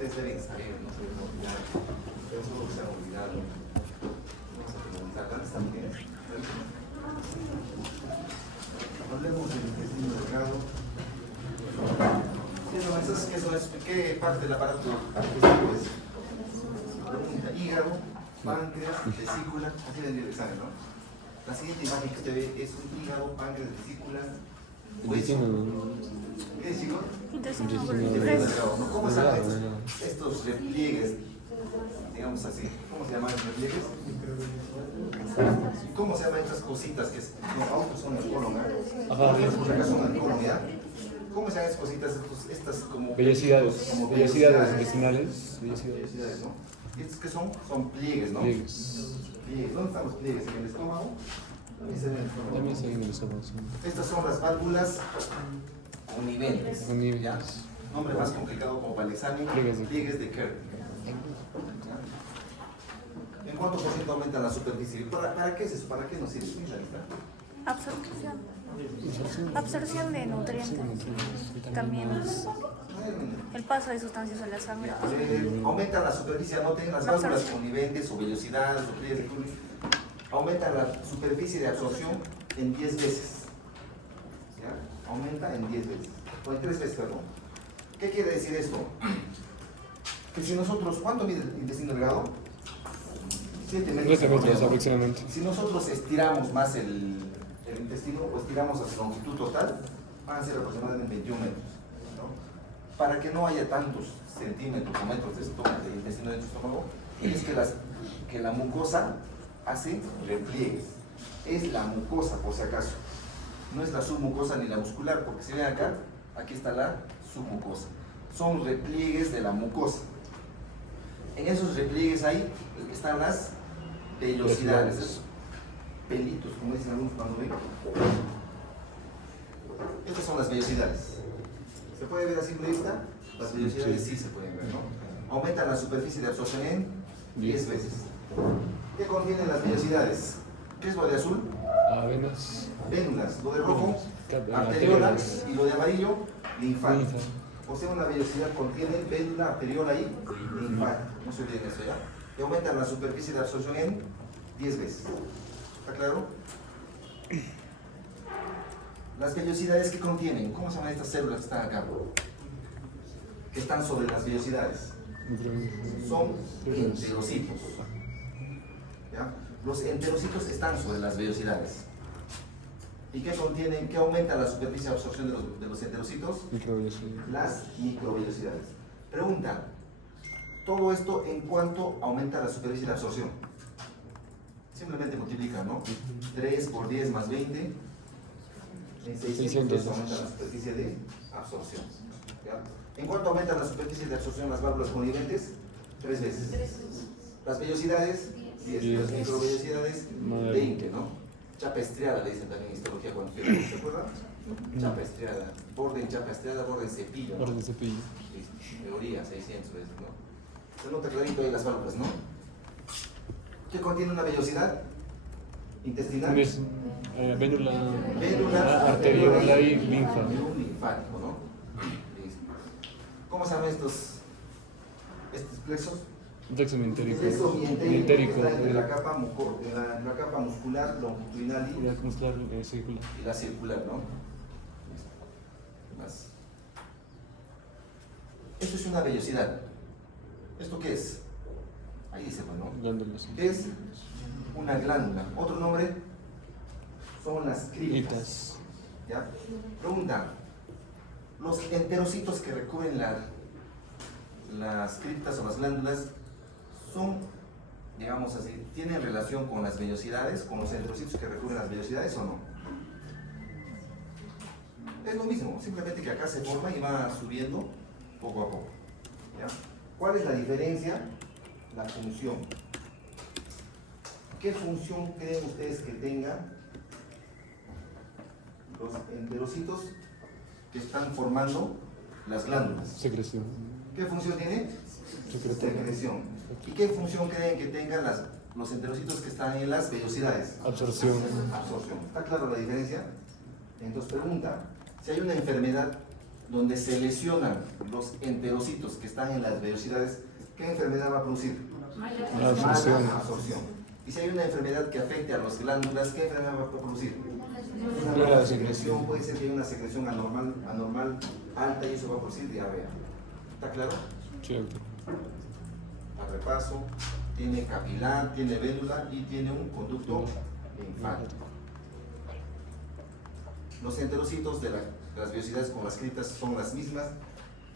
Ustedes deben saber, no se deben olvidar. Pero seguro que se han olvidado. Vamos a preguntar, ¿dónde están bien? Hablemos del intestino delgado. ¿Qué parte del aparato digestivo es? Pregunta, hígado, páncreas, vesícula, así vendría el examen, ¿no? La siguiente imagen que usted ve es un hígado, páncreas, vesícula, hueso. ¿Qué es, chicos? Intestino Delgado, ¿no? ¿Cómo se llaman estos repliegues? Digamos así. ¿Cómo se llaman los repliegues? ¿Cómo se llaman estas cositas que los autos son el colon? Por acá son el colon, ¿ya? ¿Cómo se llaman estas cositas? Estas como Vellosidades intestinales. Vellosidades, ¿no? ¿Y estos qué son? Son pliegues, ¿no? Pliegues. Pliegues. ¿Dónde están los pliegues? ¿En el estómago? También se ven en el estómago. También se ven en el estómago. Estas son las válvulas univentes. ¿Ya? Nombre más complicado como para el examen. Pliegues de Kerr. ¿En cuánto por ciento aumenta la superficie? ¿Para qué es eso? ¿Para qué nos sirve? ¿Quién sabe? Absorción de nutrientes. También el paso de sustancias a la sangre. Aumenta la superficie, anoten las válvulas coniventes o vellosidades o pliegues de Kerr. Aumenta la superficie de absorción en 10 veces. ¿Ya? Aumenta en 10 veces. O en 3 veces, perdón. ¿Qué quiere decir esto? Que si nosotros, ¿cuánto mide el intestino delgado? 7 metros. 13 metros aproximadamente. Si nosotros estiramos más el intestino o estiramos a su longitud total, van a ser aproximadamente 21 metros. ¿No? Para que no haya tantos centímetros o metros de intestino dentro del estómago, es que la mucosa hace repliegues. Es la mucosa, por si acaso. No es la submucosa ni la muscular, porque si ven acá, aquí está la submucosa. Son repliegues de la mucosa. En esos repliegues ahí están las vellosidades, esos pelitos, como dicen algunos cuando ven. Estas son las vellosidades. ¿Se puede ver a simple vista? Las vellosidades sí se pueden ver, ¿no? Aumentan la superficie de absorción en 10 veces. ¿Qué contienen las vellosidades? ¿Qué es lo de azul? Venas. Vénulas. Lo de rojo, arteriola, y lo de amarillo, linfático. O sea, una vellosidad contiene vénula, arteriola y linfático. No se olviden eso, ¿ya? Y aumentan la superficie de absorción en 10 veces. ¿Está claro? Las vellosidades que contienen, ¿cómo se llaman estas células que están acá? Que están sobre las vellosidades. Son enterocitos. ¿Ya? Los enterocitos están sobre las vellosidades. ¿Y qué contienen? ¿Qué aumenta la superficie de absorción de los enterocitos? Las microvellosidades. Pregunta, ¿todo esto en cuánto aumenta la superficie de absorción? Simplemente multiplica, ¿no? 3 por 10 más 20, en 600 aumenta la superficie de absorción. ¿Ya? ¿En cuánto aumenta la superficie de absorción las válvulas coniventes? 3 veces. Las vellosidades, 10. Las microvellosidades, 20, ¿no? Chapa estriada, le dicen también en histología cuando ¿se acuerdan? Chapa estriada, borde en chapa estriada, borde en cepillo. Borde en cepillo. Teoría, 600 veces, ¿no? Se nota clarito ahí las válvulas, ¿no? ¿Qué contiene una vellosidad intestinal? Vénula, arteriola y linfa. Linfático, ¿no? ¿Cómo se llaman estos plexos? Plexo Plexo mientérico. Está entre la capa muscular longitudinal Y la muscular circular. y la circular, ¿no? Más. Esto es una vellosidad. ¿Esto qué es? Ahí dice, bueno. Glándulas. ¿Qué es? Una glándula. Otro nombre son las criptas. ¿Ya? Pregunta. Los enterocitos que recubren las criptas o las glándulas son, digamos así, ¿tienen relación con las vellosidades, con los enterocitos que recubren las vellosidades o no? Es lo mismo, simplemente que acá se forma y va subiendo poco a poco. ¿Ya? ¿Cuál es la diferencia? La función. ¿Qué función creen ustedes que tengan los enterocitos que están formando las glándulas? Secreción. ¿Qué función tiene? Secreción. ¿Y qué función creen que tengan los enterocitos que están en las vellosidades? Absorción. Absorción. ¿Está claro la diferencia? Entonces pregunta, si hay una enfermedad donde se lesionan los enterocitos que están en las vellosidades, ¿qué enfermedad va a producir? La absorción. Mala absorción. Y si hay una enfermedad que afecte a las glándulas, ¿qué enfermedad va a producir? Una La mala secreción. secreción, puede ser que haya una secreción anormal alta y eso va a producir diarrea. ¿Está claro? Sí, doctor. Al repaso, tiene capilar, tiene vélula y tiene un conducto linfático. Los enterocitos de las vellosidades con las criptas son las mismas,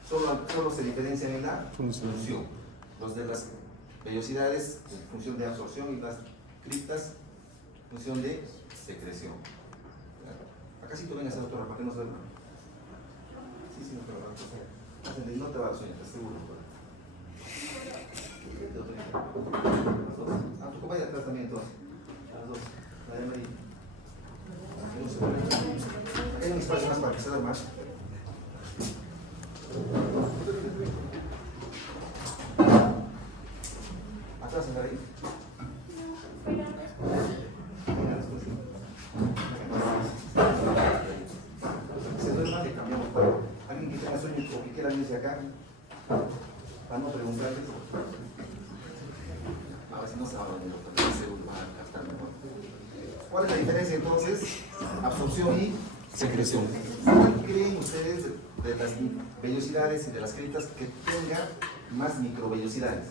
solo se diferencian en la función. Los de las vellosidades, función de absorción, y las criptas, función de secreción. Acá sí tú vengas, doctora, ¿para qué no se ve? Sí, doctora, no te va a dar sueño, te seguro, doctora. Tu compañera atrás también, entonces. Las dos. La de María. Hay un espacio más para que se duerma. Atrás, en la ahí. Se duerma, le cambiamos para alguien que tenga sueño o que quiera venirse acá. Para no preguntarles. A ver si no se va a venir, seguro va a captar mejor. ¿Cuál es la diferencia entonces? Absorción y secreción. ¿Cuál creen ustedes de las vellosidades y de las criptas que tenga más microvellosidades?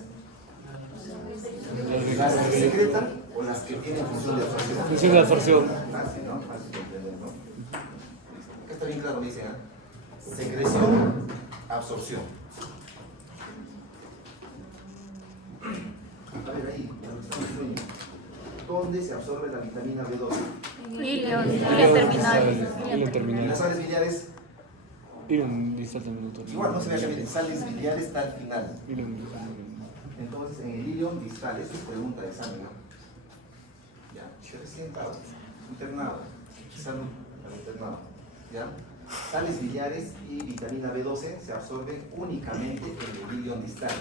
¿Las que secretan o las que tienen función de absorción? Función de absorción. Fácil, ¿no? Fácil de entender, ¿no? Acá está bien claro, dice, ¿eh? Secreción, absorción. A ver ahí, ¿dónde se absorbe la vitamina B12? Ilion Ilion terminal. Las sales biliares, Ilion distal también, doctor. igual no se vea que miren, sales biliares está al final. Ilion distal. Entonces, en el ilion distal, eso es pregunta de examen, ¿no? Ya, yo recién estaba internado, salud al internado, ¿ya? Sales biliares y vitamina B12 se absorben únicamente en el ilion distal.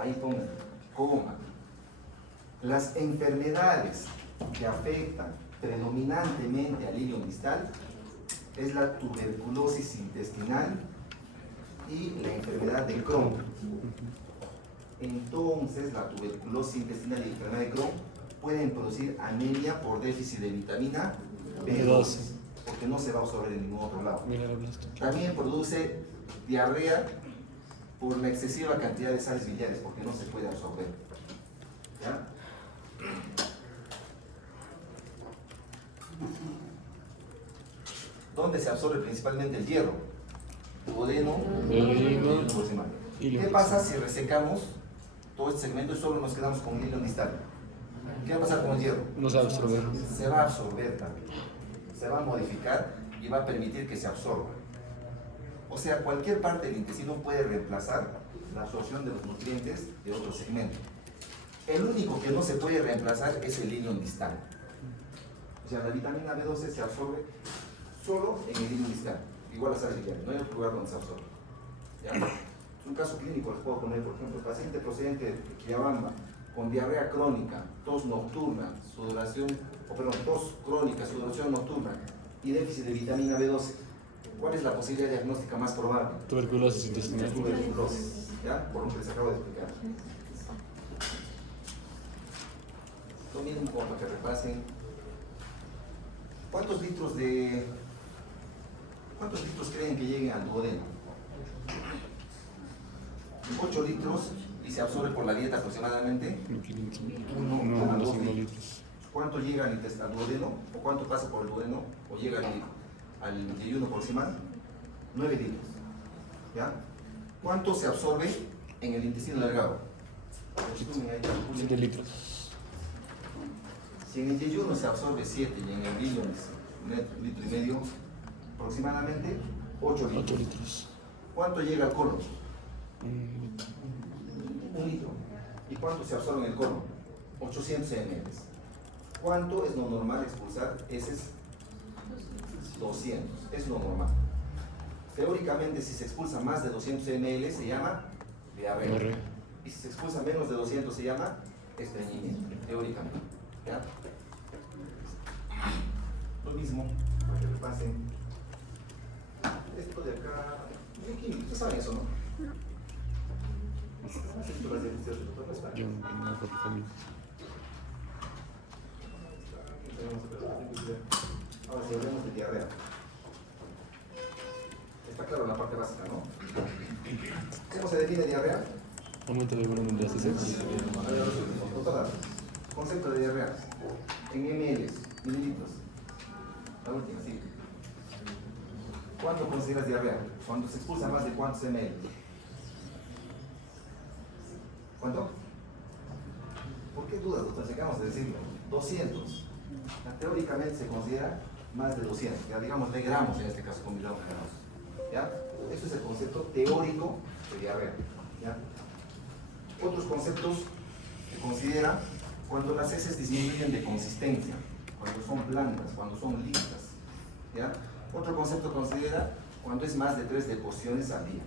Ahí pongan, coma. Las enfermedades que afectan predominantemente al ilion distal es la tuberculosis intestinal y la enfermedad de Crohn. Entonces, la tuberculosis intestinal y la enfermedad de Crohn pueden producir anemia por déficit de vitamina B12, porque no se va a absorber en ningún otro lado. También produce diarrea por la excesiva cantidad de sales biliares, porque no se puede absorber. ¿Ya? ¿Dónde se absorbe principalmente el hierro? Duodeno, proximal. ¿Qué pasa si resecamos todo este segmento y solo nos quedamos con el ilion distal? ¿Qué va a pasar con el hierro? No se va a absorber. Se va a absorber también. Se va a modificar y va a permitir que se absorba. O sea, cualquier parte del intestino puede reemplazar la absorción de los nutrientes de otro segmento. El único que no se puede reemplazar es el ilion distal. O sea, la vitamina B12 se absorbe solo en el ilion distal, igual a sales biliares, no hay otro lugar donde se absorbe. ¿Ya? Es un caso clínico, les puedo poner, por ejemplo, paciente procedente de Quillabamba con diarrea crónica, tos nocturna, tos crónica, sudoración nocturna y déficit de vitamina B12. ¿Cuál es la posibilidad diagnóstica más probable? Tuberculosis intestinal. Tuberculosis, ¿ya? Por lo que les acabo de explicar. Tomen un poco para que repasen. ¿Cuántos litros creen que lleguen al duodeno? 8 litros y se absorbe por la dieta aproximadamente 1,2 litros. ¿Cuánto llega al duodeno? ¿O cuánto pasa por el duodeno? ¿O llega al yeyuno proximal? 9 litros. ¿Ya? ¿Cuánto se absorbe en el intestino delgado? 7 litros. Si en el yeyuno se absorbe 7 y en el ilion 1,5 litros, aproximadamente 8 litros. 8 litros. ¿Cuánto llega al colon? 1 1 litro. ¿Y cuánto se absorbe en el colon? 800 ml. ¿Cuánto es lo normal expulsar? Ese es 200. Es lo normal. Teóricamente, si se expulsa más de 200 ml, se llama diarrea. Y si se expulsa menos de 200, se llama estreñimiento. Teóricamente. ¿Ya? Lo mismo, para que repasen. esto de acá, bioquímico, ustedes saben eso, ¿no? Estructuras de ejercicios del doctor, ¿no es para? Yo no por familia. Ahora si hablamos de diarrea. Está claro la parte básica, ¿no? ¿Cómo se define diarrea? Aumento de volumen de las heces. Doctora, concepto de diarrea. En ml, mililitros. La última, sí. ¿Cuánto consideras diarrea? Cuando se expulsa más de cuántos ml. ¿Cuánto? ¿Por qué dudas, doctor? Llegamos a decirlo. 200. Teóricamente se considera más de 200. Ya digamos de gramos en este caso, con gramos. ¿Ya? Eso es el concepto teórico de diarrea. ¿Ya? Otros conceptos se considera cuando las heces disminuyen de consistencia, cuando son blancas, cuando son lisas. ¿Ya? Otro concepto considera cuando es más de 3 deposiciones al día.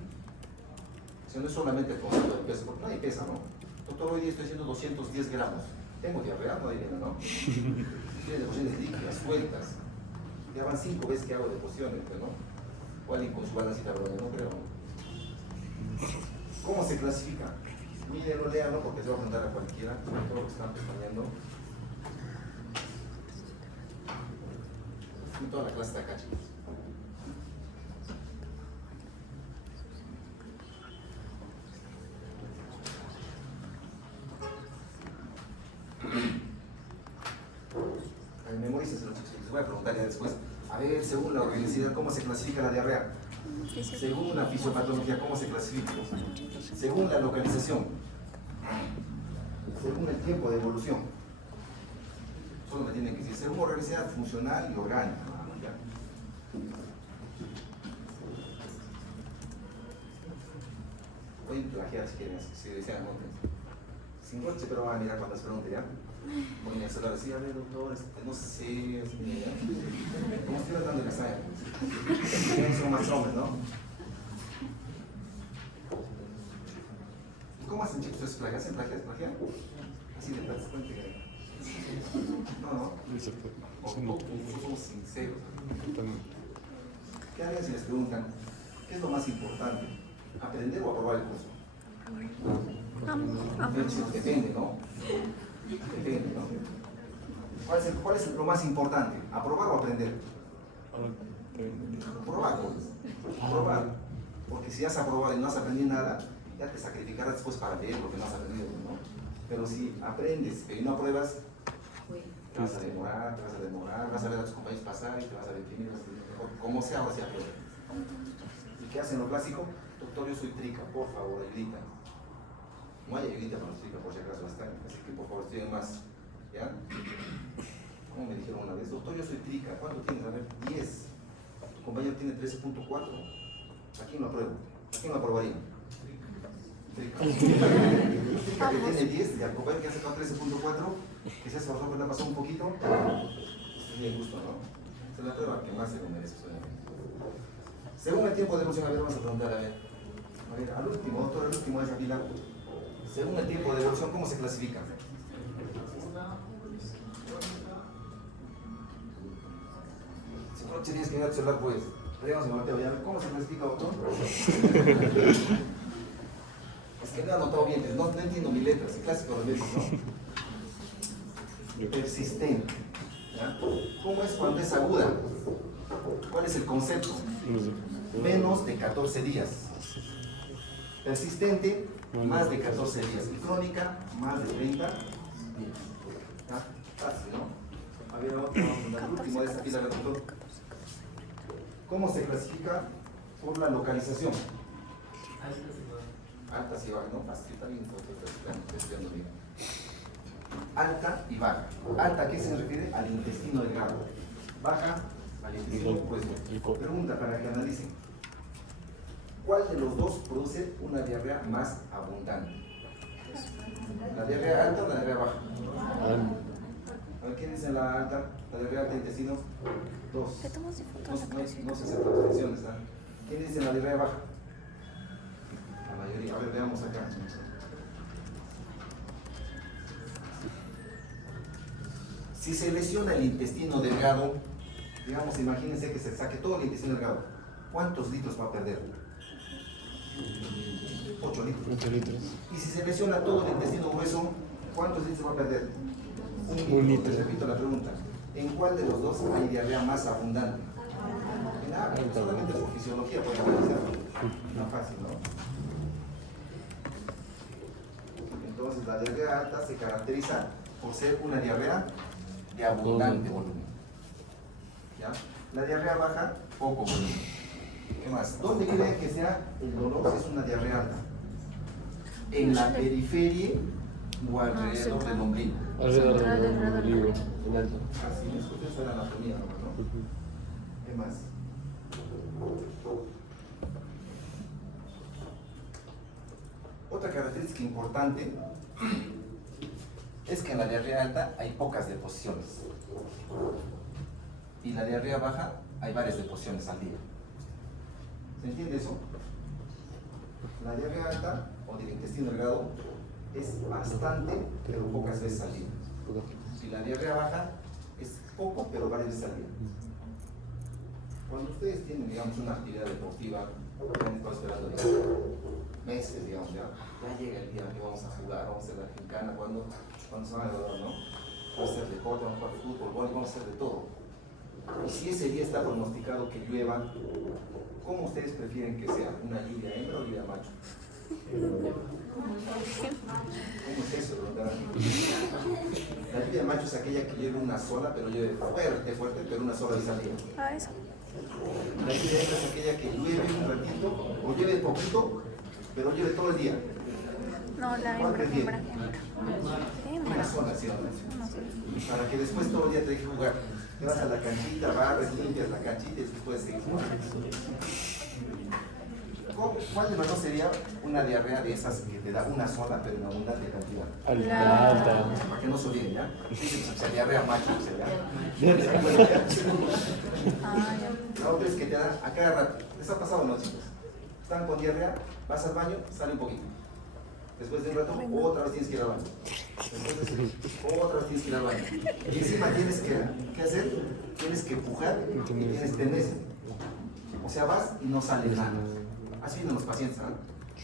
Eso no es solamente el concepto de peso, porque nadie pesa, ¿no? Doctor, hoy día estoy haciendo 210 gramos. Tengo diarrea, no adivina, ¿no? Tiene deposiciones líquidas, sueltas. Ya van 5 veces que hago deposiciones, ¿no? O alguien con su balancita, pero no creo. ¿Cómo se clasifica? Mírenlo, léanlo, porque se va a preguntar a cualquiera, sobre todo los que están pestañeando. Y toda la clase está acá, chicos. Memorícenselo, chicos, les voy a preguntar ya después. A ver, según la organicidad, ¿cómo se clasifica la diarrea? Según la fisiopatología, ¿cómo se clasifica? Según la localización. Según el tiempo de evolución. Solo me tienen que decir, según organicidad funcional y orgánica. ¿Ya? Voy a plagiar si quieren, si desean, ¿no? Sin coche, pero van a mirar cuando se pregunte, ¿ya? Ponen el celular así, a ver, doctor, no sé, así, ¿ya? Como estoy tratando de casar, son más hombres, ¿no? ¿Y cómo hacen, chicos? ¿Ustedes plagian? ¿Hacen plagian? Así de plata, cuente que... No. O somos sinceros. ¿Qué harían si les preguntan, qué es lo más importante? ¿Aprender o aprobar el curso? Depende, ¿no? Depende, ¿no? ¿Cuál es lo más importante? ¿Aprobar o aprender? Aprobar, pues. Aprobar. Porque si has aprobado y no has aprendido nada, ya te sacrificarás después para ver lo que no has aprendido, ¿no? Pero si aprendes y no apruebas, te vas a demorar, vas a ver a tus compañeros pasar y te vas a deprimir, como sea, o sea, ¿y qué hacen lo clásico? Doctor, yo soy trica, por favor, ayudita. No hay ayudita para los trica, por si acaso están, así que por favor estudien más, ¿ya? Como me dijeron una vez, doctor, yo soy trica, ¿cuánto tienes? A ver, 10. Tu compañero tiene 13.4. ¿A quién lo apruebo? ¿A quién lo aprobaría? Trica. Trica que tiene 10 y al compañero que ha sacado 13.4, que se ha esforzado, que le ha pasado un poquito, es bien justo, ¿no? Se la prueba que más se lo merece, solamente. Según el tiempo de evolución, a ver, vamos a preguntar, a ver, al último, doctor, el último es Aguilar. Según el tiempo de evolución, ¿cómo se clasifica? Si no tienes que mirar el celular, pues, veamos en Mateo, ¿ya? ¿Cómo se clasifica, doctor? Es que no he anotado bien, no entiendo mi letra, es clásico de letras, ¿no? Persistente. ¿Ya? ¿Cómo es cuando es aguda? ¿Cuál es el concepto? Menos de 14 días. Persistente, más de 14 días. Y crónica, más de 30 días. ¿Ya? Fácil, ¿no? A ver, vamos a el último de esta fila, doctor. ¿Cómo se clasifica por la localización? Altas y bajas, ¿no? Fácil, está bien, estoy estudiando bien. Alta y baja. Alta, ¿a qué se refiere? Al intestino delgado. Baja, al intestino grueso. Pregunta para que analicen. ¿Cuál de los dos produce una diarrea más abundante? ¿La diarrea alta o la diarrea baja? A ver, ¿quién dice la alta? ¿La diarrea alta intestino? 2. No se aceptan abstenciones, ¿está? ¿Quién dice la diarrea baja? La mayoría. A ver, veamos acá. Si se lesiona el intestino delgado, digamos, imagínense que se saque todo el intestino delgado, ¿cuántos litros va a perder? 8 litros. 8 litros. Y si se lesiona todo el intestino grueso, ¿cuántos litros va a perder? Un litro. Les repito la pregunta. ¿En cuál de los dos hay diarrea más abundante? En A, solamente por fisiología puede analizarlo. No fácil, ¿no? Entonces la diarrea alta se caracteriza por ser una diarrea de abundante volumen. ¿Ya? La diarrea baja, poco volumen. ¿Qué más? ¿Dónde creen que sea el dolor si es una diarrea alta? ¿En la periferia o alrededor del ombligo? Alrededor del ombligo, en alto. Así es, eso es la anatomía, ¿no? ¿Qué más? Otra característica importante es que en la diarrea alta hay pocas deposiciones y la diarrea baja hay varias deposiciones al día. ¿Se entiende eso? La diarrea alta o del intestino delgado es bastante, pero pocas veces al día. Y la diarrea baja es poco, pero varias veces al día. Cuando ustedes tienen, digamos, una actividad deportiva, han estado esperando meses, digamos, ya llega el día que vamos a jugar, vamos a hacer la gincana, cuando se van a graduar, ¿no? Vamos a hacer deporte, vamos a jugar fútbol, vóley, vamos a hacer de todo. Y si ese día está pronosticado que llueva, ¿cómo ustedes prefieren que sea? ¿Una lluvia hembra o lluvia macho? ¿Cómo es eso, verdad? La lluvia macho es aquella que llueve una sola, pero llueve fuerte, fuerte, pero una sola vez al día. Ah, eso. La lluvia hembra es aquella que llueve un ratito, o llueve poquito, pero llueve todo el día. No, la ¿Cuál prefieren? hembra. Una sola, ¿sí o no? Para que después todo el día te deje jugar. Te vas a la canchita, barres, limpias la canchita y después puedes seguir jugando. ¿Cuál de los dos sería una diarrea de esas que te da una sola pero en abundante cantidad? Alta. Para que no se olviden, ¿ya? Dicen que diarrea macho, ¿ya? Ah, ya. La otra es que te da a cada rato. ¿Les ha pasado, no, chicos? Están con diarrea, vas al baño, sale un poquito. Después de un rato, otra vez tienes que ir al baño. Después de otra vez tienes que ir al baño. Y encima tienes que hacer, tienes que empujar y tienes tendencia. O sea, vas y no sale nada. Así vienen los pacientes, ¿no?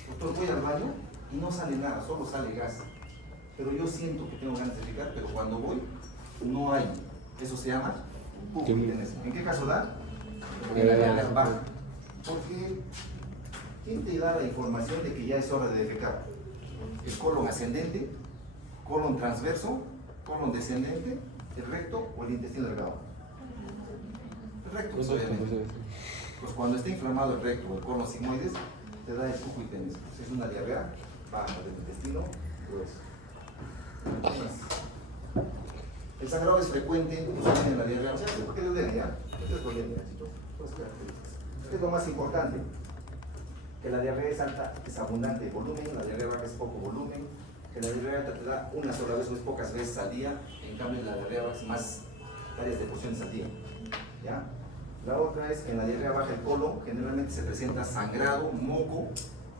Doctor, voy al baño y no sale nada, solo sale gas. Pero yo siento que tengo ganas de picar, pero cuando voy, no hay. Eso se llama empujo y tendencia. ¿En qué caso da? En la diarrea baja. Porque ¿quién te da la información de que ya es hora de defecar? El colon ascendente, colon transverso, colon descendente, el recto o el intestino delgado. El recto, pues, obviamente. Pues cuando está inflamado el recto o el colon sigmoides, te da empujo y tendencia. Es una diarrea baja del intestino grueso. El sangrado es frecuente, usualmente en la diarrea. O sea, ¿por qué es de día? Esto es por día, chicos. ¿Qué es lo más importante? Que la diarrea es alta, es abundante de volumen, la diarrea baja es poco volumen, que la diarrea alta te da una sola vez o es pocas veces al día, en cambio la diarrea baja es más, varias deposiciones al día. ¿Ya? La otra es que en la diarrea baja el colon generalmente se presenta sangrado, moco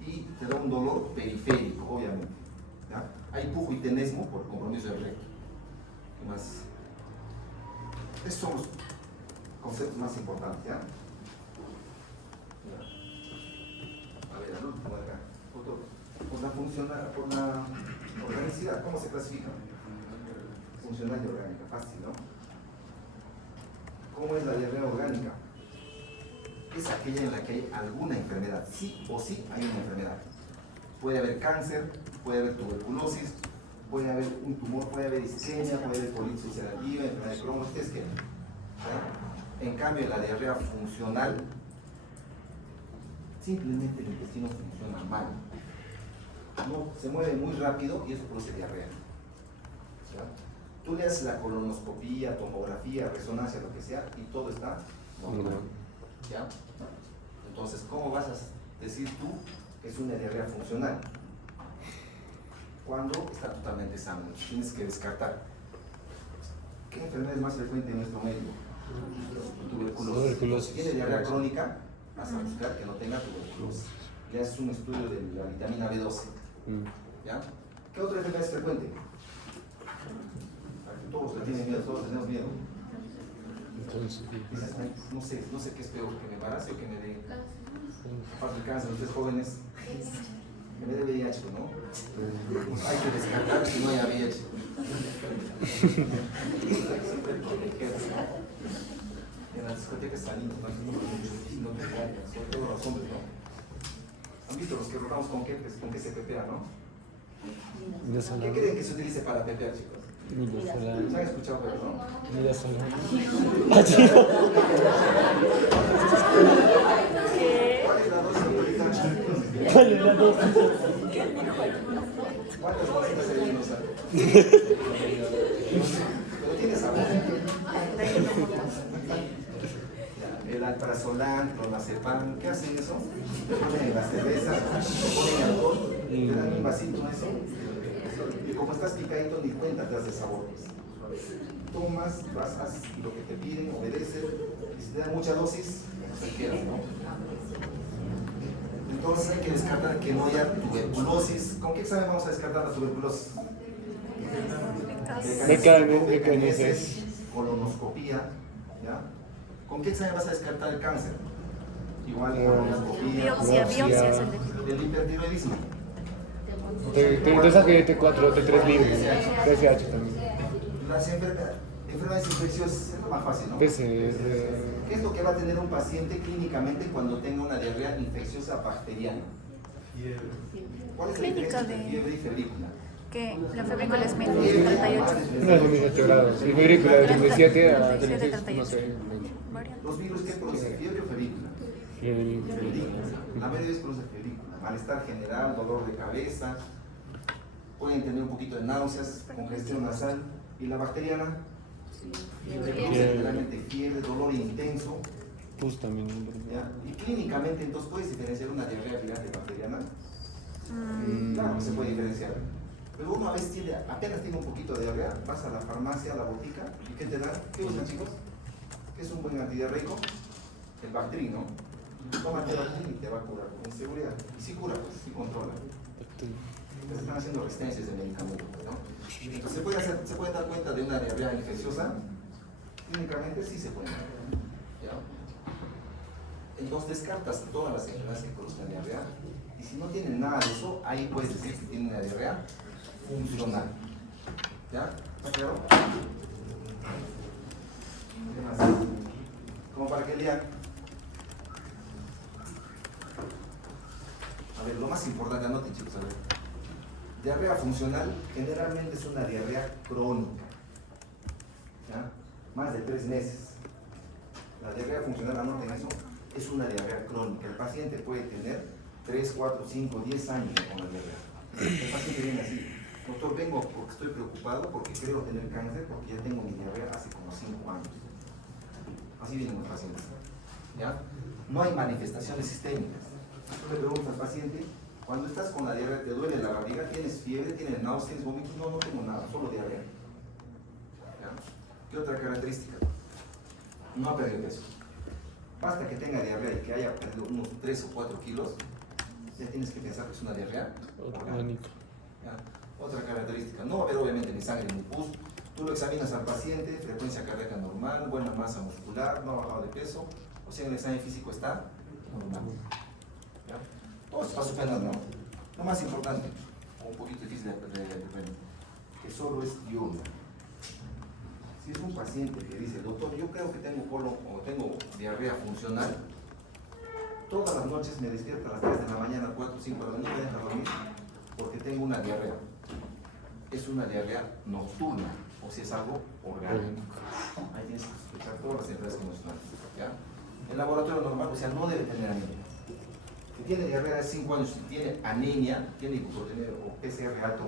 y te da un dolor periférico, obviamente. ¿Ya? Hay pujo y tenesmo por el compromiso del recto. ¿Qué más? Estos son los conceptos más importantes. ¿Ya? A ver, al último de acá. Por la organicidad, ¿cómo se clasifica? Funcional y orgánica, fácil, ¿no? ¿Cómo es la diarrea orgánica? Es aquella en la que hay alguna enfermedad, sí o sí hay una enfermedad. Puede haber cáncer, puede haber tuberculosis, puede haber un tumor, puede haber isquemia, puede haber colitis ulcerativa, enfermedad de Crohn, ustedes qué. En cambio, la diarrea funcional, simplemente el intestino funciona mal. No, se mueve muy rápido y eso produce diarrea. ¿Ya? Tú le haces la colonoscopía, tomografía, resonancia, lo que sea, y todo está normal. ¿Ya? Entonces, ¿cómo vas a decir tú que es una diarrea funcional? Cuando está totalmente sano. Tienes que descartar. ¿Qué enfermedad es más frecuente en nuestro medio? Tuberculosis. Si tiene diarrea crónica, vas a buscar que no tenga tuberculosis. Ya es un estudio de la vitamina B12. ¿Ya? ¿Qué otra enfermedad es frecuente? Todos le tienen miedo, todos tenemos miedo. entonces. Dices, "Ay, no sé qué es peor, que me embarace o que me dé aparte del cáncer, ustedes jóvenes, que me dé VIH, ¿no? Hay que descartar que no haya VIH. En las discotecas saliendo, ¿no? Sobre todo los hombres, ¿no? ¿Han visto los que rotamos con qué se pepea, no? ¿Qué creen que se utilice para pepear, chicos? ¿Se han escuchado, pero no? Mira solo. ¿Cuál es la dosis ahorita? ¿Cuál es la dosis? ¿Cuántas dosis se no sabe? Pero tiene sabor. El alprazolam, clonazepam, ¿qué hacen eso? Le ponen en la cerveza, le ponen alcohol, te dan un vasito eso. Y como estás picadito, ni cuenta te das de sabor. Tomas, vas, haces lo que te piden, obedeces, y si te dan mucha dosis, pues te quedas, ¿no? Entonces hay que descartar que no haya tuberculosis. ¿Con qué examen vamos a descartar la tuberculosis? BKNS. Colonoscopía, ¿ya? ¿Con qué examen vas a descartar el cáncer? Igual colonoscopía. Biopsia es el de El hipertiroidismo. T4, T3 libre, TSH también. Las enfermedades infecciosas es lo más fácil, ¿no? PCR. ¿Qué es lo que va a tener un paciente clínicamente cuando tenga una diarrea infecciosa bacteriana? ¿Cuál es la Clínica diferencia entre de- fiebre y febrícula? que la febrícula es menos 38. No es de 17 grados. Y febrícula de 37 a 36, 38. no sé. Variante. ¿Los virus qué producen? ¿Fiebre o febrícula? Febrícula. La mayoría es produce febrícula. Malestar general, dolor de cabeza, pueden tener un poquito de náuseas, congestión nasal. ¿Y la bacteriana? Produce generalmente fiebre, dolor intenso. Pus también. ¿Ya? Y clínicamente, entonces, ¿puedes diferenciar una diarrea viral de bacteriana? Claro que se puede diferenciar. Pero uno a veces apenas tiene un poquito de diarrea, vas a la farmacia, a la botica, ¿y qué te dan? ¿Qué usan, chicos? ¿Qué es un buen antidiarreico? El Bactrim, ¿no? Tómate el Bactrim y te va a curar, con seguridad. Y sí cura, pues, sí controla. Pero están haciendo resistencias de medicamentos, ¿no? Entonces, ¿se puede dar cuenta de una diarrea infecciosa? Clínicamente sí se puede. ¿Ya? Entonces descartas todas las enfermedades que producen diarrea, y si no tienen nada de eso, ahí puedes decir que tienen una diarrea funcional. ¿Ya? ¿Está claro? ¿Qué más? Como para que lean. A ver, lo más importante, anoten, chicos, a ver. Diarrea funcional generalmente es una diarrea crónica. ¿Ya? Más de 3 meses. La diarrea funcional, anoten eso, es una diarrea crónica. El paciente puede tener 3, 4, 5, 10 años con la diarrea. El paciente viene así: doctor, vengo porque estoy preocupado, porque creo tener cáncer, porque ya tengo mi diarrea hace como 5 años. Así vienen los pacientes. ¿Ya? No hay manifestaciones sistémicas. Tú le preguntas al paciente: cuando estás con la diarrea, ¿te duele la barriga? ¿Tienes fiebre? ¿Tienes náuseas? ¿Tienes vómitos? No, no tengo nada, solo diarrea. ¿Ya? ¿Qué otra característica? No ha perdido peso. Basta que tenga diarrea y que haya perdido unos 3 o 4 kilos, ya tienes que pensar que es una diarrea orgánica. ¿Ya? Otra característica: no va a haber obviamente ni sangre ni pus. Tú lo examinas al paciente, frecuencia cardíaca normal, buena masa muscular, no ha bajado de peso, o sea, el examen físico está normal. ¿Ya? Todo está súper normal, ¿no? Lo más importante, o un poquito difícil de aprender, que solo es diurna. Si es un paciente que dice: doctor, yo creo que tengo colon o tengo diarrea funcional, todas las noches me despierto a las 3 de la mañana, 4 o 5 de la mañana, me deja dormir porque tengo una diarrea. Es una diarrea nocturna, o si es algo orgánico. Ahí tienes que sospechar todas las enfermedades que nos están. ¿Ya? El laboratorio normal, o sea, no debe tener anemia. Si tiene diarrea de 5 años, si tiene anemia, tiene hipoglucemia o PCR alto,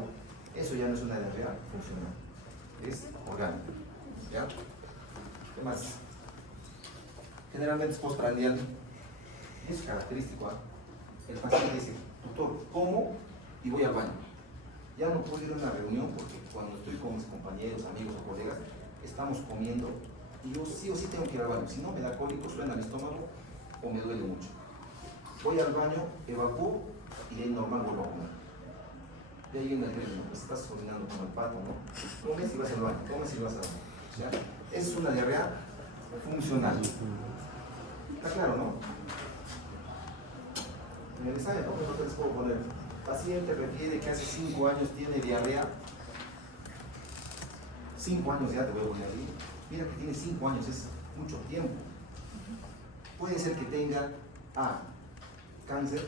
eso ya no es una diarrea funcional, es orgánica. ¿Ya? ¿Qué más? Generalmente es postprandial. Es característico. El paciente dice: doctor, como y voy al baño. Ya no puedo ir a una reunión porque cuando estoy con mis compañeros, amigos o colegas, estamos comiendo y yo sí o sí tengo que ir al baño. Si no, me da cólico, suena el estómago o me duele mucho. Voy al baño, evacúo y de ahí normal vuelvo a comer. De ahí en el término, pues estás orinando como el pato, ¿no? Comes y vas al baño, comes y vas al baño. ¿Ya? Es una diarrea funcional. ¿Está claro, no? En el examen, ¿no? Yo les puedo poner. Paciente refiere que hace 5 años tiene diarrea. 5 años ya te voy a poner ahí. Mira que tiene 5 años, es mucho tiempo. Puede ser que tenga A, cáncer,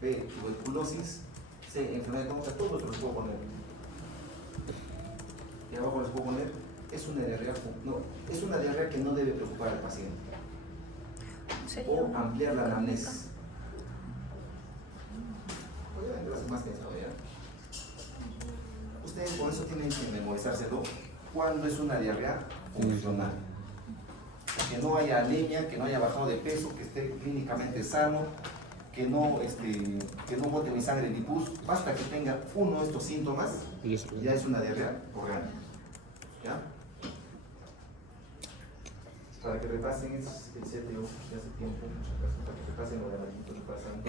B, tuberculosis, C, enfermedad de Crohn, todo esto les puedo poner. Y abajo les puedo poner, es una diarrea, no, es una diarrea que no debe preocupar al paciente. O ampliar la anamnesis. Obviamente las más pensado, ¿ya? Ustedes por eso tienen que memorizárselo cuando es una diarrea funcional. Que no haya anemia, que no haya bajado de peso, que esté clínicamente sano, que no bote mi sangre ni pus. Basta que tenga uno de estos síntomas, ya es una diarrea orgánica. ¿Ya? Para que repasen, es el 7 de hace tiempo, para que repasen lo de la repasan.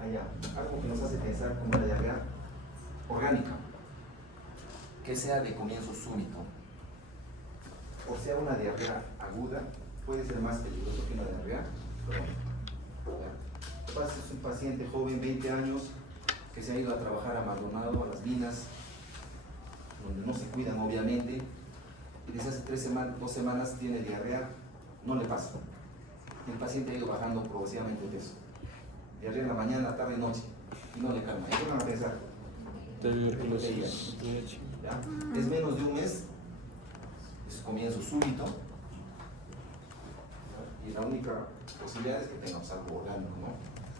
Allá, algo que nos hace pensar como una diarrea orgánica, que sea de comienzo súbito, o sea una diarrea aguda, puede ser más peligroso que una diarrea crónica. Es un paciente joven, 20 años, que se ha ido a trabajar a Maldonado, a las minas, donde no se cuidan obviamente, y desde hace 2 semanas tiene diarrea, no le pasa. El paciente ha ido bajando progresivamente de peso. Diarrea en la mañana, tarde y noche, y no le calma. ¿Qué van a pensar? ¿Ya? Es menos de un mes, es comienzo súbito, ¿ya? Y la única posibilidad es que tengamos algo orgánico, ¿no?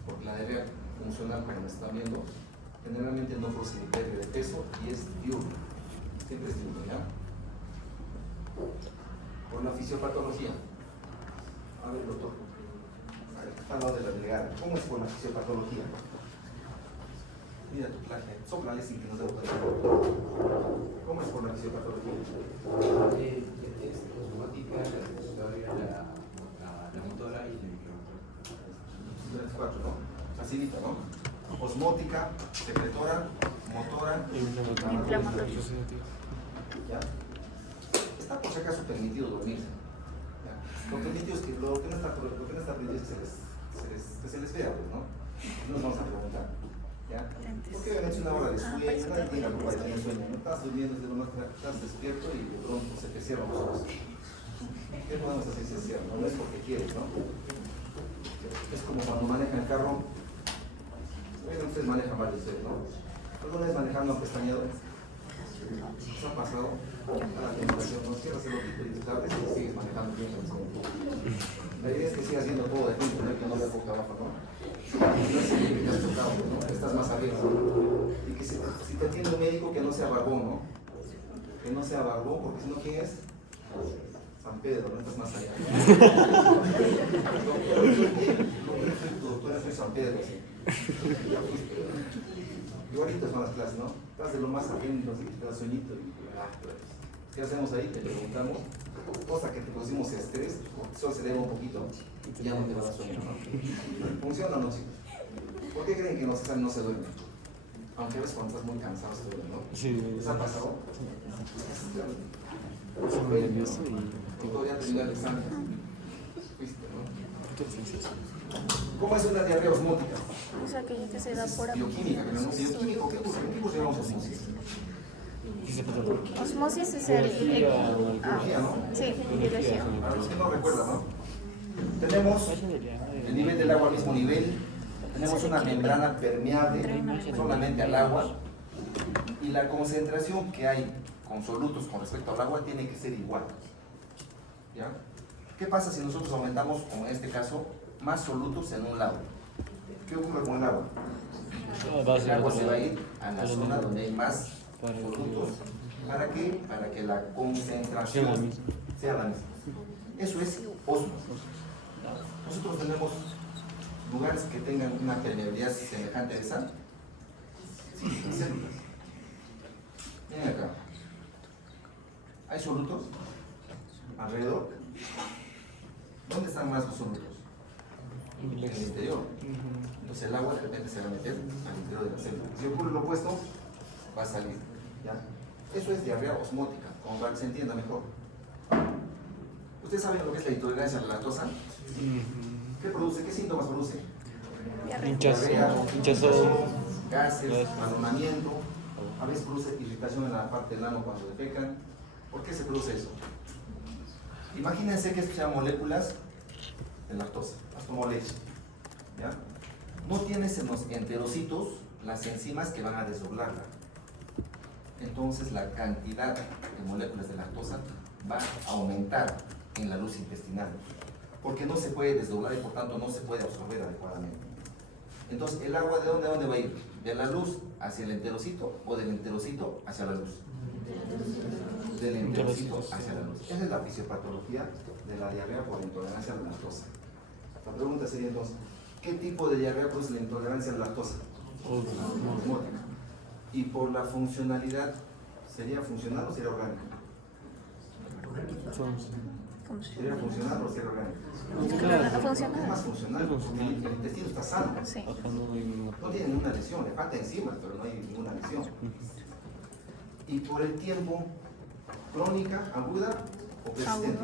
Porque la diarrea funcional, como nos están viendo, generalmente no procede pérdida de peso y es diurno, siempre es diurno, ¿ya? Por la fisiopatología. A ver, doctor, al lado de la delegada, ¿cómo es por la fisiopatología? Mira tu plagia, sóplale sin que nos dé otra. ¿Cómo es por la fisiopatología? Es osmótica, la motora y la micromotora. 4, ¿no? Facilita, ¿no? Osmótica, secretora, motora, inflamatoria. ¿Ya? Está por si acaso permitido dormir. ¿Ya? Lo permitido es que lo que no está permitido es que se les vea, pues, ¿no? No nos vamos a preguntar. ¿Ya? Porque obviamente es una hora de sueño, nadie tiene la culpa de tener sueño, no estás durmiendo desde lo más que estás despierto y de pronto se te cierran los ojos. ¿Qué podemos hacer si se cierran? No es porque quieres, ¿no? Es como cuando manejan el carro, obviamente ustedes manejan varios ustedes, ¿no? ¿Alguna vez manejando a pestañeado? ¿Se ha pasado? A la tentación, no cierras el ojito y tardes y sigues manejando bien. La idea es que sigas haciendo todo de frente, no que no veas boca abajo, ¿no? No es que te has tocado, ¿no? Estás más arriba, ¿no? Y que si te atiende un médico que no sea barbón, ¿no? Que no sea barbón, porque si no, ¿quién es? San Pedro, no estás más allá. Doctor, soy San Pedro, sí. Igualitas son las clases, ¿no? Estás de lo más atento, así que te da sueñito y ¿qué hacemos ahí? Te preguntamos, cosa que te producimos estrés, cortisol se eleva un poquito, y ya no te va a dar sueño, ¿no? ¿Funciona o no, chicos? ¿Por qué creen que los exámenes no se duermen? Aunque a veces cuando estás muy cansado se duermen, ¿no? Sí. ¿Les ha pasado? Doctor, ya terminó el examen. ¿Viste, no? ¿Cómo es una diarrea osmótica? Es aquella que se da por Bioquímica, ¿no? Bioquímico, ¿qué curso llevamos osmosis? osmosis es el Biología, ¿no? sí, biología. A los que no recuerdan, ¿no? Tenemos el nivel del agua al mismo nivel, tenemos una membrana permeable solamente al agua y la concentración que hay con solutos con respecto al agua tiene que ser igual. ¿Ya? ¿Qué pasa si nosotros aumentamos, como en este caso, más solutos en un lado? ¿Qué ocurre con el agua? El agua se va a ir a la zona donde hay más solutos. ¿Para qué? Para que la concentración sea la misma. Eso es osmosis. Nosotros tenemos lugares que tengan una permeabilidad semejante a esa. Sí, células. Miren acá. ¿Hay solutos alrededor? ¿Dónde están más los solutos? En el interior. Entonces el agua de repente se va a meter al interior de la célula. Si ocurre lo opuesto, va a salir. ¿Ya? Eso es diarrea osmótica, como para que se entienda mejor. ¿Ustedes saben lo que es la intolerancia a la lactosa? ¿Qué produce? ¿Qué síntomas produce? Diarrea, Hinchazón, gases, malonamiento. A veces produce irritación en la parte del ano cuando defecan. ¿Por qué se produce eso? Imagínense que sean moléculas de lactosa, las como leche. ¿Ya? No tienes en los enterocitos las enzimas que van a desdoblarla. Entonces la cantidad de moléculas de lactosa va a aumentar en la luz intestinal, porque no se puede desdoblar y por tanto no se puede absorber adecuadamente. Entonces, ¿el agua de dónde a dónde va a ir? ¿De la luz hacia el enterocito o del enterocito hacia la luz? Del enterocito hacia la luz. Esa es la fisiopatología de la diarrea por intolerancia a la lactosa. La pregunta sería entonces, ¿qué tipo de diarrea produce la intolerancia a la lactosa? Osmótica. Y por la funcionalidad, ¿sería funcional o sería orgánico? ¿Sería funcional o sería orgánico? No Es funciona. más funcional, porque el intestino está sano. Sí. No tiene ninguna lesión, le falta enzimas, pero no hay ninguna lesión. Y por el tiempo, crónica, aguda o persistente.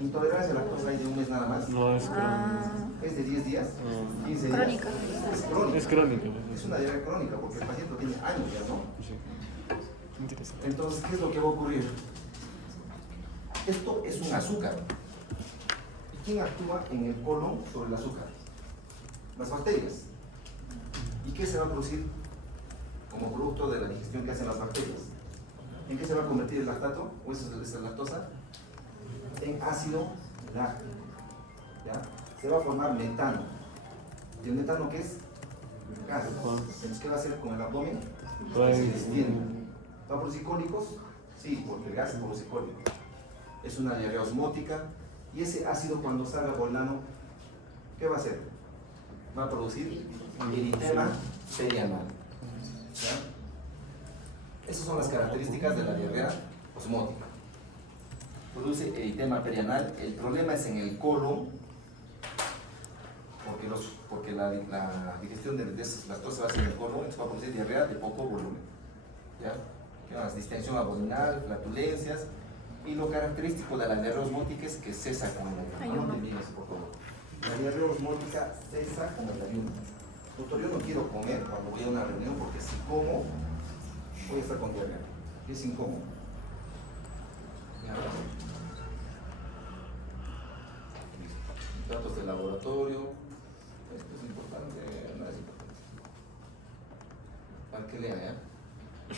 Intolerancia a la lactosa hay de un mes nada más. No, es Es de 10 días, 15 días. Crónica. Es crónica. Es crónica. Es una diarrea crónica porque el paciente tiene años ya, ¿no? Sí. Interesante. Entonces, ¿qué es lo que va a ocurrir? Esto es un azúcar. ¿Y quién actúa en el colon sobre el azúcar? Las bacterias. ¿Y qué se va a producir como producto de la digestión que hacen las bacterias? ¿En qué se va a convertir el lactato o esa lactosa? En ácido láctico. ¿Ya? Se va a formar metano. ¿Y el metano qué es? Gas. Entonces, ¿qué va a hacer con el abdomen? Se distiende. ¿Va a producir cólicos? Sí, porque el gas produce cólicos. Es una diarrea osmótica y ese ácido cuando salga por el ano, ¿qué va a hacer? Va a producir eritema perianal. ¿Ya? Esas son las características de la diarrea osmótica. Produce eritema perianal. El problema es en el colon, porque la digestión de esas lactosa va a ser en el colon, entonces va a producir diarrea de poco volumen. ¿Ya? ¿Qué más? Distensión abdominal, flatulencias. Y lo característico de la diarrea osmótica es que cesa con el ayuno. No te olvides, por favor. La diarrea osmótica cesa con el ayuno. Doctor, yo no quiero comer cuando voy a una reunión porque si como, voy a estar con diarrea. Es incómodo. ¿Ya? Datos del laboratorio. Esto es importante, no es importante. Para que lea, ¿ya?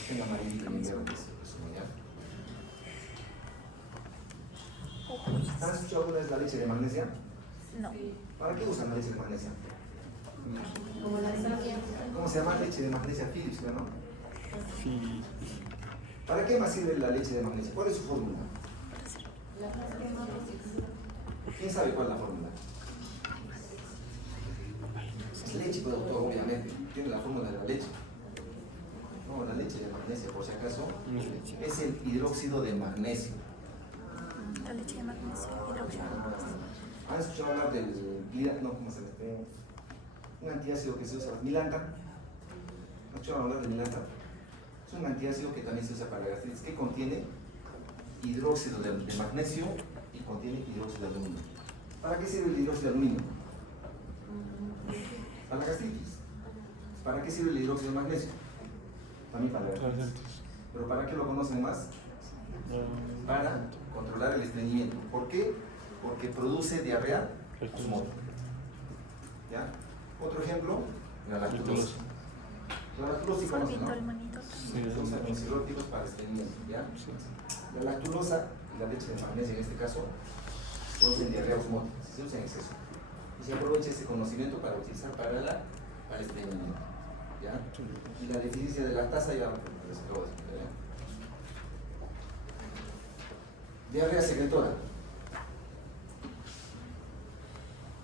Tenga amarillito en invierno, resumo, ¿ya? ¿Han escuchado alguna vez la leche de magnesia? No. ¿Para qué usan la leche de magnesia? Como la savia. ¿Cómo se llama? Leche de magnesia Philips, ¿no? Sí. ¿Para qué más sirve la leche de magnesia? ¿Cuál es su fórmula? ¿Quién sabe cuál es la fórmula? Es leche, pues, doctor, obviamente. Tiene la fórmula de la leche. No, la leche de magnesia, por si acaso, es el hidróxido de magnesio. La leche de magnesio, hidróxido. ¿Han escuchado hablar del no, ¿cómo se llama? Un antiácido que se usa, milanta? ¿Han escuchado hablar de milanta? Es un antiácido que también se usa para la gastritis, que contiene hidróxido de magnesio y contiene hidróxido de aluminio. ¿Para qué sirve el hidróxido de aluminio? Para la gastritis. ¿Para qué sirve el hidróxido de magnesio? También para la gastritis. ¿Pero para qué lo conocen más? Para controlar el estreñimiento. ¿Por qué? Porque produce diarrea osmótica. ¿Ya? Otro ejemplo, la lactulosa. La lactulosa, ¿conocen, Sorbito, no? el manito. Son antibióticos para el estreñimiento. ¿Ya? La lactulosa y la leche de magnesia en este caso producen diarrea osmótica, si se usa en exceso. Y se aprovecha ese conocimiento para utilizar para el estreñimiento. ¿Ya? Y la deficiencia de lactasa ya les acabo de explicar. ¿Ya? Diarrea secretora.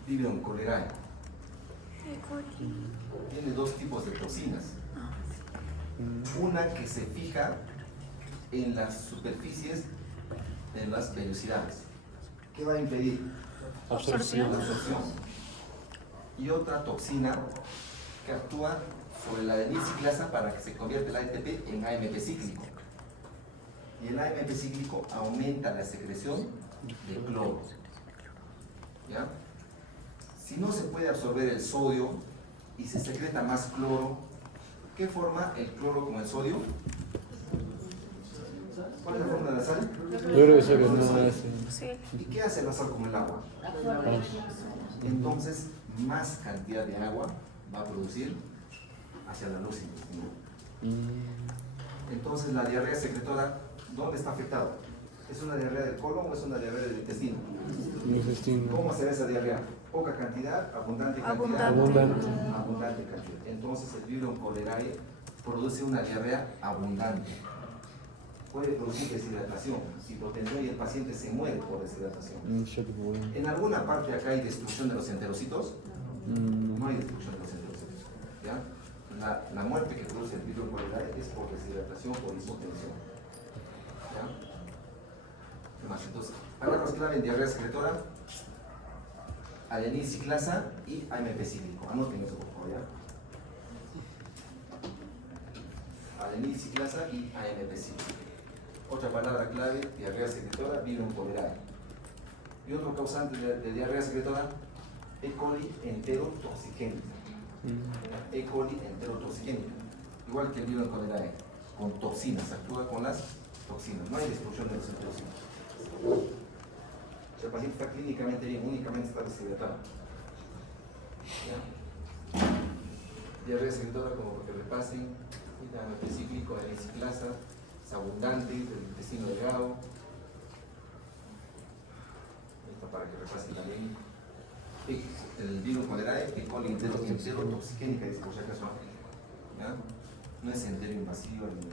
Vibrio cholerae. Tiene dos tipos de toxinas. Una que se fija en las superficies de las vellosidades. ¿Qué va a impedir? Absorción. La absorción. Y otra toxina que actúa sobre la adenyl-ciclasa para que se convierta el ATP en AMP cíclico. Y el AMP cíclico aumenta la secreción de cloro. ¿Ya? Si no se puede absorber el sodio y se secreta más cloro, ¿qué forma el cloro con el sodio? ¿Cuál es la forma de la sal? Cloro de sodio no hace. Sí. ¿Y qué hace la sal con el agua? Entonces, más cantidad de agua va a producir hacia la luz intestinal. Entonces, la diarrea secretora, ¿dónde está afectado? ¿Es una diarrea del colon o es una diarrea del intestino? ¿Cómo será esa diarrea? Poca cantidad, abundante cantidad. Abundante cantidad. Entonces, el Vibrio cholerae produce una diarrea abundante. Puede producir deshidratación, hipotensión y el paciente se muere por deshidratación. En alguna parte acá hay destrucción de los enterocitos. No hay destrucción de los enterocitos. ¿Ya? La muerte que produce el Vibrio cholerae es por deshidratación, por hipotensión. ¿Ya? ¿Qué más? Entonces, palabras clave en diarrea secretora: adenilciclasa y AMP cíclico. Anoten eso, por favor, ¿ya? Adenilciclasa y AMP cíclico. Otra palabra clave: diarrea secretora, Vibrio cholerae. Y otro causante de diarrea secretora: E. coli enterotoxigénica. E. coli enterotoxigénica. Igual que el Vibrio cholerae, con toxinas, actúa con las toxinas. No hay destrucción de los enterocitos. El paciente está clínicamente bien, únicamente está deshidratado. ¿Ya? Diarrea secretora, como porque repasen, cíclico, adenilciclasa, es abundante, del intestino delgado. Esto para que repasen también. El Vibrio cholerae, E. coli enterotoxigénica, dice por si acaso. ¿Ya? No es enteroinvasiva ni.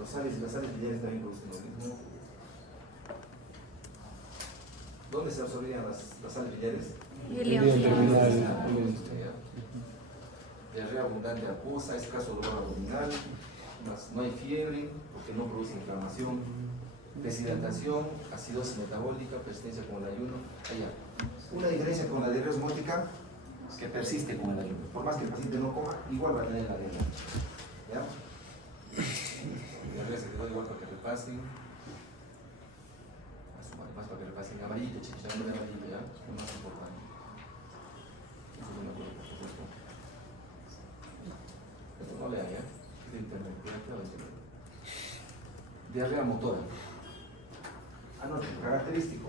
Las sales biliares también producen lo mismo. ¿Dónde se absorberían las sales biliares? Diarrea abundante acuosa, escaso dolor abdominal, no hay fiebre porque no produce inflamación, deshidratación, acidosis metabólica, persistencia con el ayuno. Allá. Una diferencia con la diarrea osmótica es que persiste con el ayuno. Por más que el paciente no coma, igual va a tener la diarrea. ¿Ya? Diarrea secretora igual para que repasen. Más para que repasen amarillo, chicharrón de amarillo, ¿ya? Es lo más importante. Eso es una cosa, por supuesto. Esto no lea, ¿ya? Es de internet, diarrea motora. Anoten, característico: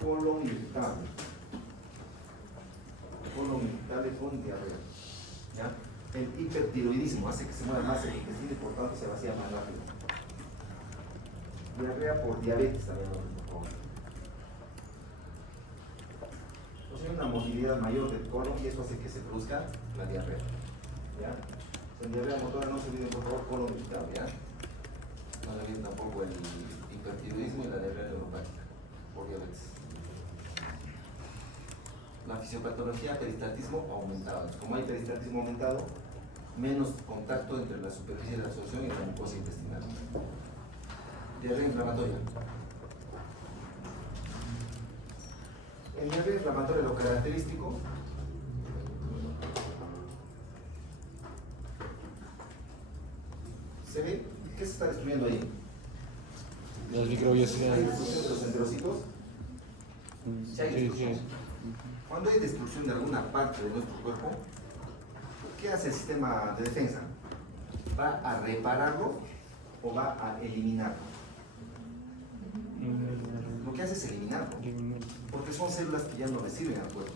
colon irritable. Colon irritable con diarrea. ¿Ya? El hipertiroidismo hace que se mueva más el intestino y por tanto se vacía más rápido. Diarrea por diabetes también, por favor. Entonces hay una motilidad mayor del colon y eso hace que se produzca la diarrea. ¿Ya? En diarrea motora no se olviden, por favor, colon irritable, ¿ya? No se olviden tampoco el hipertiroidismo y la diarrea neuropática por diabetes. La fisiopatología: peristaltismo aumentado. Entonces, como hay peristaltismo aumentado, menos contacto entre la superficie de la absorción y la mucosa intestinal. Diarrea inflamatoria. En diarrea inflamatoria lo característico se ve que se está destruyendo ahí. Las microbios. ¿Hay destrucción de los enterocitos? Sí, hay destrucción. Cuando hay destrucción de alguna parte de nuestro cuerpo, ¿qué hace el sistema de defensa? ¿Va a repararlo o va a eliminarlo? Lo que hace es eliminarlo, porque son células que ya no le sirven al cuerpo.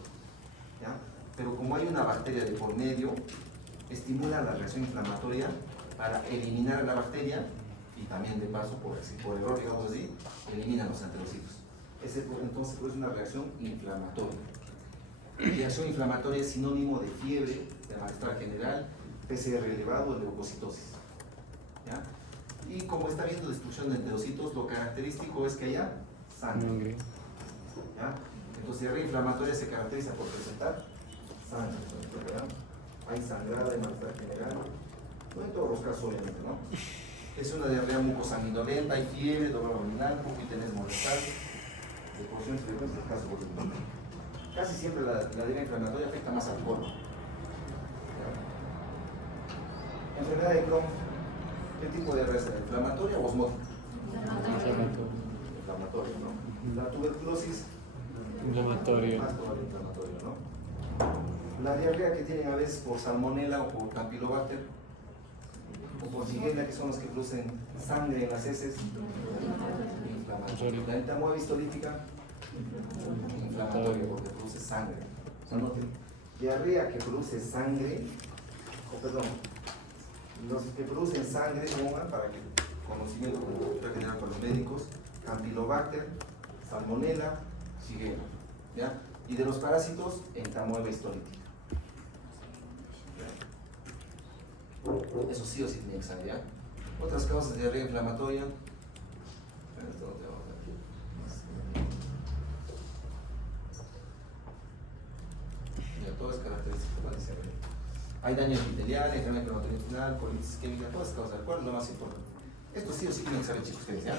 ¿Ya? Pero como hay una bacteria de por medio, estimula la reacción inflamatoria para eliminar la bacteria y también de paso, por error, digamos así, eliminan los enterocitos. Entonces es una reacción inflamatoria. Reacción inflamatoria es sinónimo de fiebre, de malestar general, PCR elevado, leucocitosis. ¿Ya? Y como está habiendo destrucción de enterocitos, lo característico es que haya sangre. ¿Ya? Entonces, diarrea inflamatoria se caracteriza por presentar sangre. ¿Verdad? Hay sangrado, hay malestar general. No en todos los casos, obviamente, ¿no? Es una diarrea mucosanguinolenta, hay fiebre, dolor abdominal, tenés molestar, de porción frecuencia, el caso volumen. Casi siempre la diarrea inflamatoria afecta más al colon. Enfermedad de Crohn, ¿qué tipo de diarrea es? ¿Inflamatoria o osmótica? inflamatorio, ¿no? La tuberculosis, Inflamatorio. más probable inflamatorio, ¿no? La diarrea que tienen a veces por salmonela o por campylobacter o por shigella, que son los que producen sangre en las heces, inflamatorio. La entamoeba histolítica, inflamatorio porque produce sangre. O sea, noten, diarrea que produce sangre, o perdón, los que producen sangre, pongan para que conocimiento como cultura general para los médicos, campylobacter, salmonela, shigella, ¿ya? Y de los parásitos, entamoeba histolítica. Eso sí o sí tiene que saber, ¿ya? Otras causas de diarrea inflamatoria. Ya, todo es característico, ¿vale? Hay daño epitelial, enfermedad inflamatoria intestinal, colitis isquémica, todas esas causas. ¿Cuál es lo más importante? Esto sí o sí tienen que saber, chicos, ustedes, ¿ya?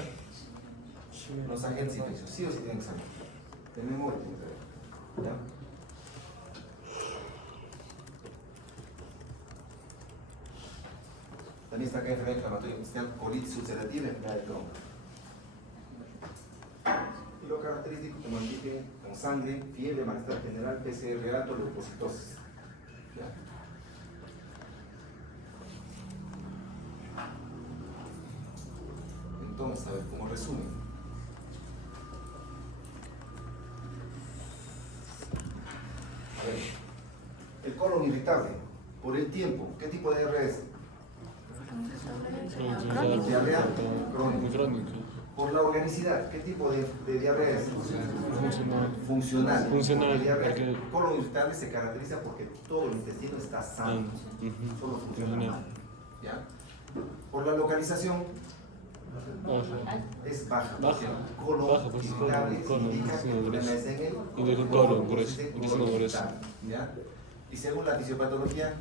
Los agentes infecciosos, sí o sí tienen que saber. De memoria tienen que saber, ¿ya? También está acá enfermedad inflamatoria intestinal, colitis ulcerativa, enfermedad de Crohn. Y lo característico que mantiene con sangre, fiebre, malestar general, PCR alto, leucocitosis. ¿Ya? Entonces, a ver, como resumen. A ver, el colon irritable, por el tiempo, ¿qué tipo de diarrea es? Diarrea crónica. Por la organicidad, ¿qué tipo de diarrea es? Funcional. Funcional, El diarrea porque- colon irritable se caracteriza porque todo el intestino está sano, solo funciona mal. ¿Ya? Por la localización es baja. Baja. Colon Baja, pues, irritable colon, significa que el colon problema grueso. es en el Y del colon, colon por grueso, ese intestino colon grueso. irritable, ¿ya? Y según la fisiopatología,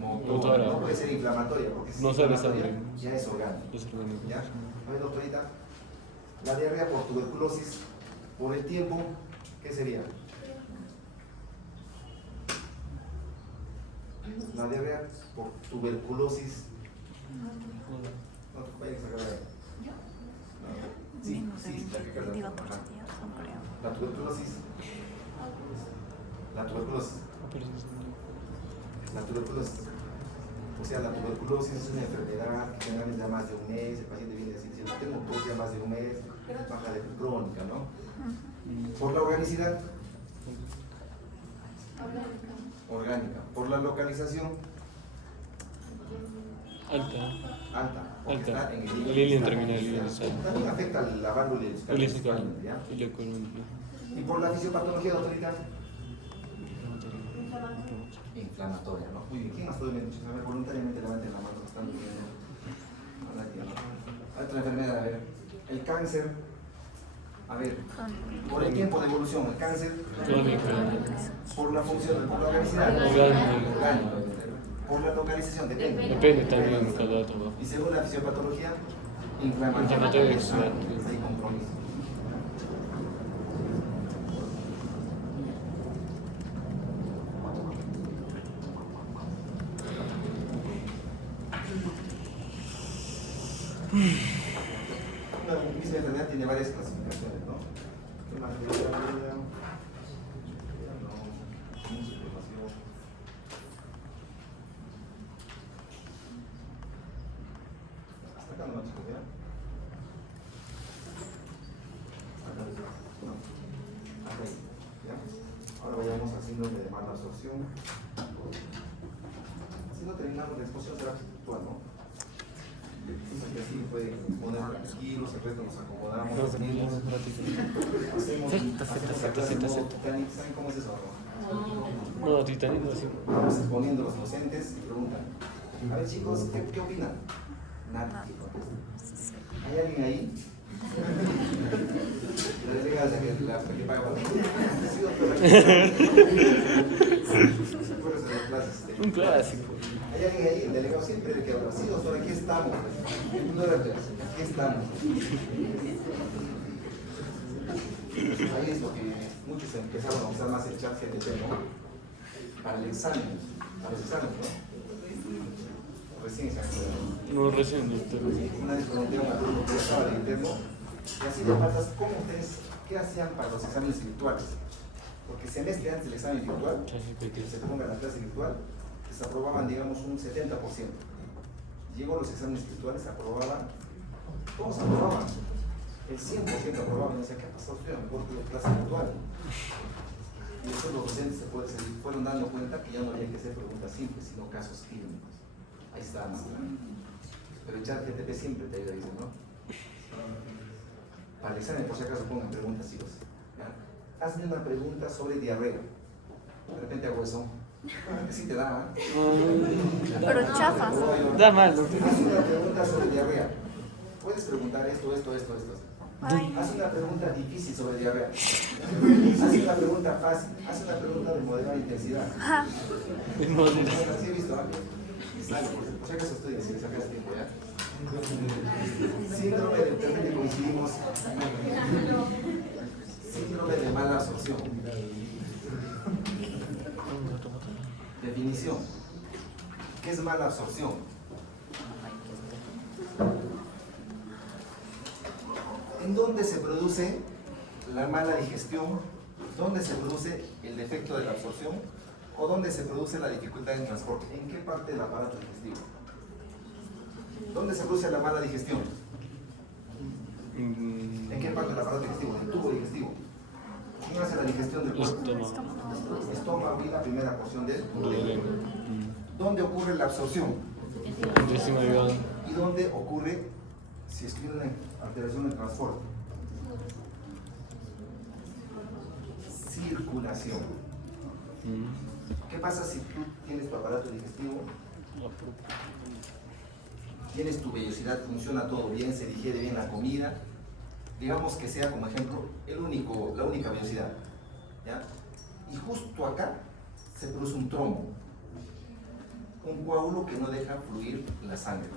Motora. motora, no puede ser inflamatoria, porque si No es sale inflamatoria, sangre. ya es orgánico. Es orgánico. ¿Ya? A ver, doctorita, la diarrea por tuberculosis, por el tiempo, ¿qué sería? La diarrea por tuberculosis. No te vayas a sacar de ahí. Sí, Menos de sí, la que carga. 14 Ajá. días, no creo. La tuberculosis. La tuberculosis. La tuberculosis. O sea, la tuberculosis es una enfermedad que generalmente da más de un mes. El paciente viene a decir, si tengo tos ya más de un mes, baja de crónica, ¿no? Por la organicidad. Orgánica. Por la localización. Alta. Alta. Porque Alta. está en el La línea terminal, línea distal. También afecta la válvula Ilícica. ¿ya? Y la columna. Y por la fisiopatología, doctorita. Inflamatoria, ¿no? Muy bien. ¿Quién más puede venir? A ver, voluntariamente levanten la mano que están durmiendo. A nadie, ¿no? Otra enfermedad, a ver. El cáncer. A ver, por el tiempo de evolución, el cáncer. Crónica. Por la función, por la organicidad. Orgánico. Orgánico. Por la localización, depende. Depende también de cada dato. Y según la fisiopatología, inflamatoria. Inflamatoria, exacto. Hay compromiso. Una misma enfermedad tiene varias clasificaciones, ¿no? ¿Qué más? Hasta acá no, chicos, ¿ya? Acá no. Acá ahí, ¿ya? Ahora vayamos al síndrome de mala absorción. Si no terminamos la exposición será virtual, ¿no? Que así pueden poner tranquilos, el resto nos acomodamos. ¿Saben cómo es eso? No, titanito, sí. Vamos exponiendo los docentes y preguntan. A ver chicos, ¿qué opinan? Nada. ¿Hay alguien ahí? La delegada que paga para sí, doctora. ¿Recuerdas de las clases? Un clásico. ¿Hay alguien ahí? El delegado siempre le queda hablar. Sí, doctora, aquí estamos. No era aquí estamos. Ahí es lo que muchos empezaron a usar más el chat GPT, ¿no? Para el examen, para los exámenes, ¿no? recién se han estudiado. No, recién, doctor. Una vez pregunté a un alumno que estaba de interno, y así de faltas, ¿cómo ustedes, qué hacían para los exámenes virtuales? Porque semestre antes del examen virtual, que se ponga la clase virtual, se aprobaban, digamos, un 70%. Llegó los exámenes virtuales, aprobaban, todos aprobaban, el 100% aprobaban. Y decía, ¿qué ha pasado usted? Mejor que la clase virtual. Y después los docentes se fueron dando cuenta que ya no había que hacer preguntas simples, sino casos clínicos. Ahí está, ¿no? Pero el chat GTP siempre te ayuda, dice, ¿no? Para el examen, por si acaso, pongan preguntas, sí o sí. Hazme una pregunta sobre diarrea. De repente hago eso. Que sí te da, Pero chafa. Da mal, doctor. Haz una pregunta sobre diarrea. Puedes preguntar esto. Ay. Haz una pregunta difícil sobre diarrea. Haz una pregunta fácil. Haz una pregunta de moderada intensidad. Ajá. ¿Sí he visto algo? Sale, por si acaso estudias, si le sacas tiempo, ¿ya? Síndrome de repente coincidimos. Síndrome de mala absorción. Definición. ¿Qué es mala absorción? ¿En dónde se produce la mala digestión? ¿Dónde se produce el defecto de la absorción? ¿O dónde se produce la dificultad en transporte? ¿En qué parte del aparato digestivo? ¿Dónde se produce la mala digestión? ¿En qué parte del aparato digestivo? ¿En el tubo digestivo? ¿Quién hace la digestión del cuerpo? Estómago y la primera porción del duodeno. ¿Dónde ocurre la absorción? ¿Y dónde ocurre, si es que hay una alteración del transporte? Circulación. ¿Qué pasa si tú tienes tu aparato digestivo? Tienes tu vellosidad, funciona todo bien, se digiere bien la comida. Digamos que sea, como ejemplo, la única vellosidad, ¿ya? Y justo acá se produce un trombo, un coágulo que no deja fluir la sangre.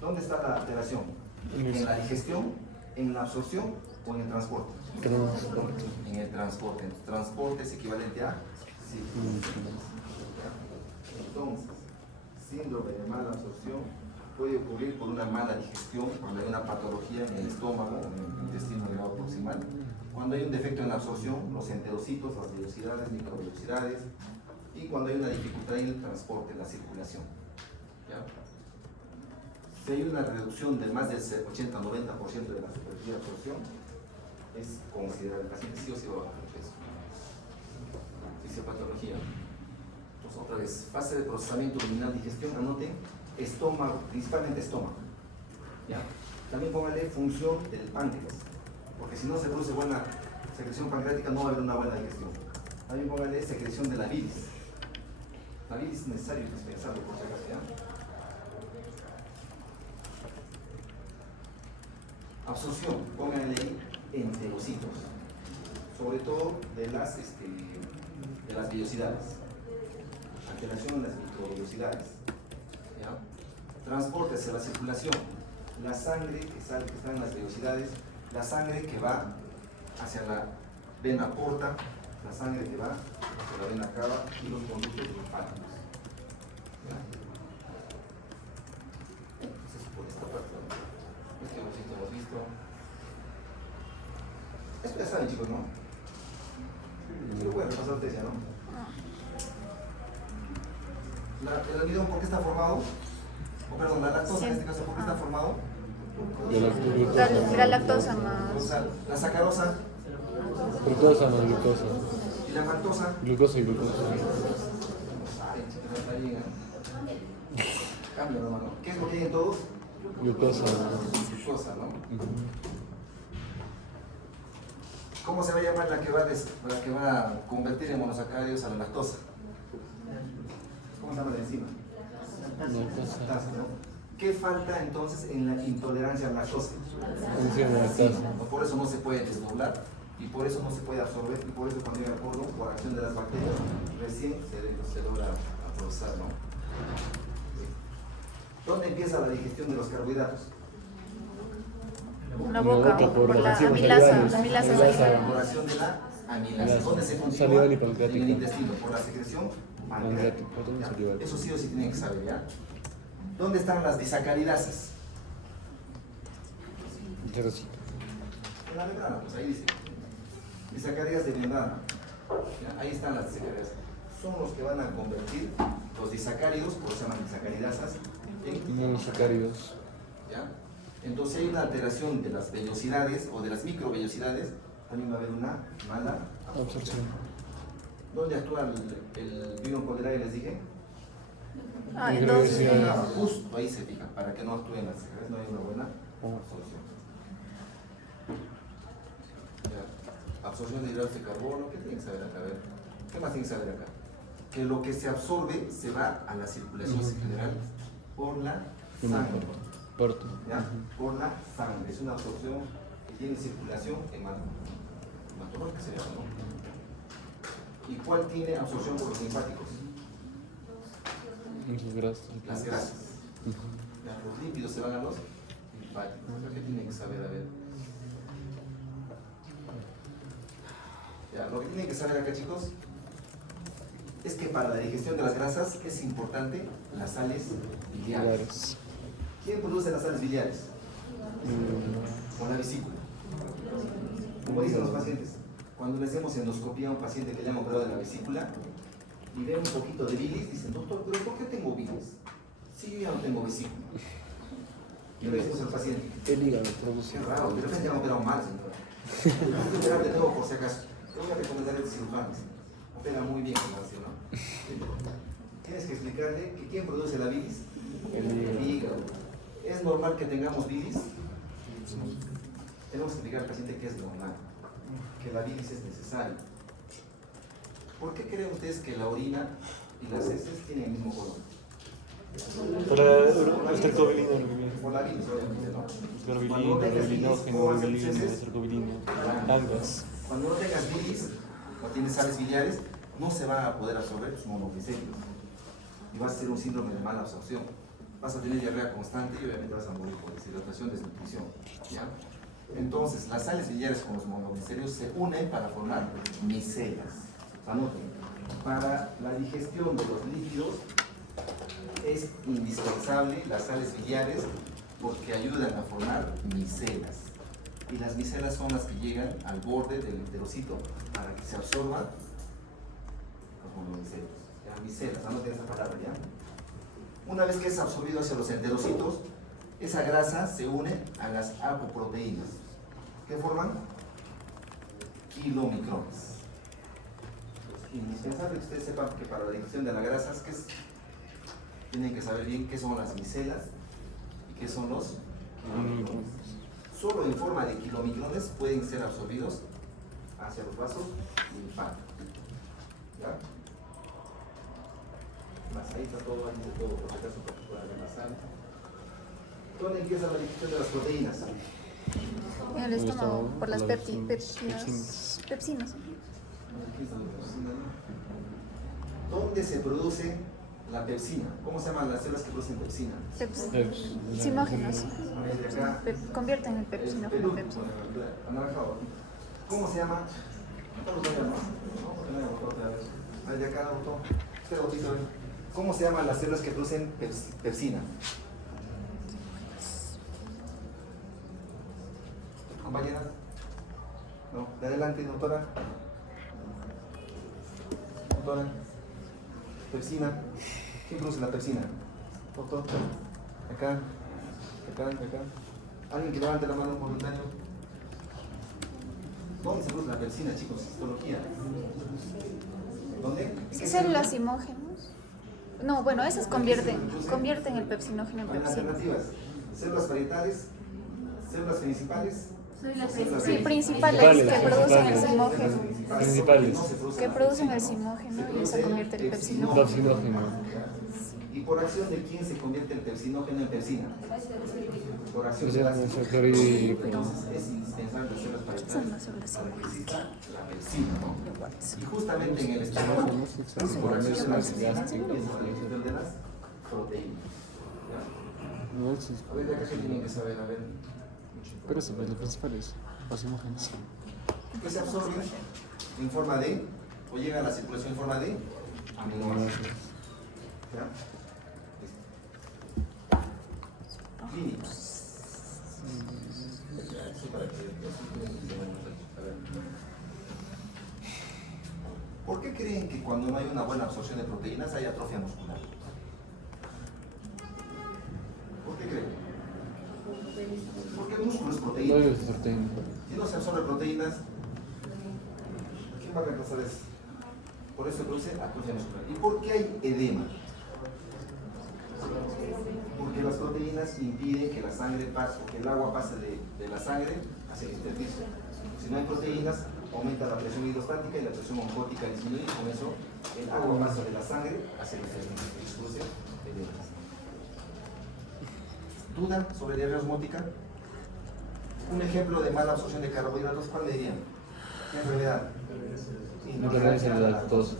¿Dónde está la alteración? ¿En la digestión, en la absorción o en el transporte? En el transporte. El transporte es equivalente a circulación. Entonces, síndrome de mala absorción puede ocurrir por una mala digestión, cuando hay una patología en el estómago, en el intestino delgado proximal, cuando hay un defecto en la absorción, los enterocitos, las vellosidades, microvellosidades, y cuando hay una dificultad en el transporte, la circulación. ¿Ya? Si hay una reducción de más del 80-90% de la superficie de absorción, es considerable. El paciente sí o sí va a bajar de peso. Fisiopatología. Entonces, otra vez, fase de procesamiento luminal, digestión, anoten, estómago, principalmente estómago. ¿Ya? También póngale función del páncreas, porque si no se produce buena secreción pancreática, no va a haber una buena digestión. También póngale secreción de la bilis. La bilis es necesario y indispensable, por si acaso, ¿ya? Absorción, pónganle ahí enterocitos, sobre todo de las vellosidades, alteración en las microvellosidades. ¿Ya? Transporte hacia la circulación, la sangre que sale, que está en las vellosidades, la sangre que va hacia la vena porta, la sangre que va hacia la vena cava y los conductos linfáticos. Eso es por esta parte, ¿no? Este bolsito hemos visto. Esto ya saben, chicos, ¿no? Sí, lo voy a repasar ustedes ya, ¿no? ¿El almidón por qué está formado? O perdón, la lactosa en este caso, ¿por qué está formado? La lactosa más. La sacarosa Glucosa más glucosa. y la maltosa. Glucosa y glucosa. Ay, chicos, está bien, ¿eh? Cambio, hermano. ¿Qué es lo que hay en todos? Glucosa. Glucosa, ¿no? ¿Cómo se va a llamar la que va a convertir en monosacáridos a la lactosa? ¿Cómo se llama la enzima? Lactasa, ¿no? ¿Qué falta entonces en la intolerancia a la lactosa? Por eso no se puede desdoblar y por eso no se puede absorber y por eso cuando llega al colon, por acción de las bacterias, recién se logra procesar, ¿no? ¿Dónde empieza la digestión de los carbohidratos? La boca, por la amilasa. La amilasa La salival. elaboración de la amilasa. ¿Dónde se continúa? Salival y En pancreática. el intestino, por la secreción pancreática. Pancreático, ¿Ya? Eso sí o sí tienen que saber, ¿ya? ¿Dónde están las disacaridasas? Enterocito. En la membrana, pues ahí dice. Disacarías de membrana. ¿Ya? Ahí están las disacaridasas. Son los que van a convertir los disacáridos, por eso se llaman disacaridasas, en Monosacáridos. ¿ya? Entonces hay una alteración de las vellosidades o de las microvellosidades, también va a haber una mala absorción. ¿Dónde actúa el vino calderae, les dije? Ah, entonces. Justo ahí se fija, para que no actúen las disacáridas, no hay una buena absorción. Ya. Absorción de hidratos de carbono, ¿qué tienen que saber acá? A ver, ¿qué más tienen que saber acá? Que lo que se absorbe se va a la circulación general por la sangre. ¿Ya? Por la sangre. Es una absorción que tiene circulación hematórica, que se llama, ¿no? ¿Y cuál tiene absorción por los linfáticos? Las grasas. Ya, los lípidos se van a los linfáticos. ¿Qué tienen que saber? A ver. Ya, lo que tienen que saber acá, chicos, es que para la digestión de las grasas es importante las sales biliares. ¿Quién produce las sales biliares? Con la vesícula. Como dicen los pacientes, cuando le hacemos endoscopía a un paciente que le han operado de la vesícula y ve un poquito de bilis, dicen, doctor, ¿pero por qué tengo bilis? Si yo ya no tengo vesícula. ¿Qué le decimos al paciente? El hígado produce. Qué raro, de repente han operado mal, señor. Tengo que operar de nuevo por si acaso. Te voy a recomendar el cirujano. Opera muy bien con la, ¿no? Tienes que explicarle que quién produce la bilis. El hígado. ¿Es normal que tengamos bilis? Tenemos que explicar al paciente que es normal, que la bilis es necesaria. ¿Por qué creen ustedes que la orina y las heces tienen el mismo color? Por la estercobilina, Por la bilis, obviamente, ¿no? Estrobilina, bilinógeno, bilina, estercobilina, algas. Cuando no tengas bilis o tienes sales biliares, no se va a poder absorber tus monoglicéridos y vas a tener un síndrome de mala absorción. Vas a tener diarrea constante y obviamente vas a morir por deshidratación, desnutrición. ¿Ya? Entonces, las sales biliares con los monoglicéridos se unen para formar micelas. Anoten, para la digestión de los lípidos es indispensable las sales biliares porque ayudan a formar micelas. Y las micelas son las que llegan al borde del enterocito para que se absorban los monoglicéridos. ¿Ya? Micelas, anoten esa palabra, ¿ya? Una vez que es absorbido hacia los enterocitos, esa grasa se une a las apoproteínas, que forman kilomicrones. Es indispensable que ustedes sepan que para la digestión de las grasas, tienen que saber bien qué son las micelas y qué son los kilomicrones. Solo en forma de kilomicrones pueden ser absorbidos hacia los vasos linfáticos. ¿Ya? Más ahí está todo, ahí dice todo, por si acaso para ver la sal. ¿Dónde empieza la digestión de las proteínas? En el estómago, por las pepsinas. ¿Dónde se produce la pepsina? ¿Cómo se llaman las células que producen pepsina? Pepsinógenos. Desde acá. Convierten el pepsinógeno en pepsina. Anaranjado. ¿Cómo se llama? ¿Cómo se llama? No, porque no hay botón otra vez. Ahí de acá, botón. Este botito, ¿cómo se llaman las células que producen pepsina? ¿Compañeras? No, de adelante, doctora. Doctora. Pepsina. ¿Quién produce la pepsina? Doctor. Acá. Alguien que levante la mano, un voluntario. ¿Dónde se produce la pepsina, chicos? Histología. ¿Dónde? Células simógenos. No, bueno, esas convierten el pepsinógeno en pepsina. Alternativas. Células parietales, células principales. Sí, principales que producen el simógeno. Principales. Que producen el simógeno y se convierte en pepsinógeno. Pepsinógeno. ¿Y por acción de quién se convierte el pepsinógeno en pepsina? Por acción O de sea, las Entonces es indispensable las células Son parietales las células para que simógenas. exista la pepsina, ¿no? Y justamente en el estómago, por acción de la pepsina, empieza la digestión de las proteínas. ¿Ya? A ver, de acá que tienen que saber, a ver. Pero eso es lo principal, es los simógenos. Que se absorben en forma de, o llega a la circulación en forma de aminoácidos. ¿Ya? Listo. clínicos. Eso para que- a ver. ¿Por qué creen que cuando no hay una buena absorción de proteínas hay atrofia muscular? ¿Por qué creen? Porque el músculo es proteína. No es proteína. Si no se absorbe proteínas, ¿quién va a reemplazar eso? Por eso se produce atrofia muscular. ¿Y por qué hay edema? Porque las proteínas impiden que la sangre pase, que el agua pase de la sangre hacia el intersticio. Si no hay proteínas, aumenta la presión hidrostática y la presión oncótica disminuye, y con eso el agua pasa de la sangre hacia el intersticio y se produce edema. ¿Duda sobre diarrea osmótica? Un ejemplo de mala absorción de carbohidratos, ¿cuál me dirían? ¿Qué enfermedad? Intolerancia a la lactosa.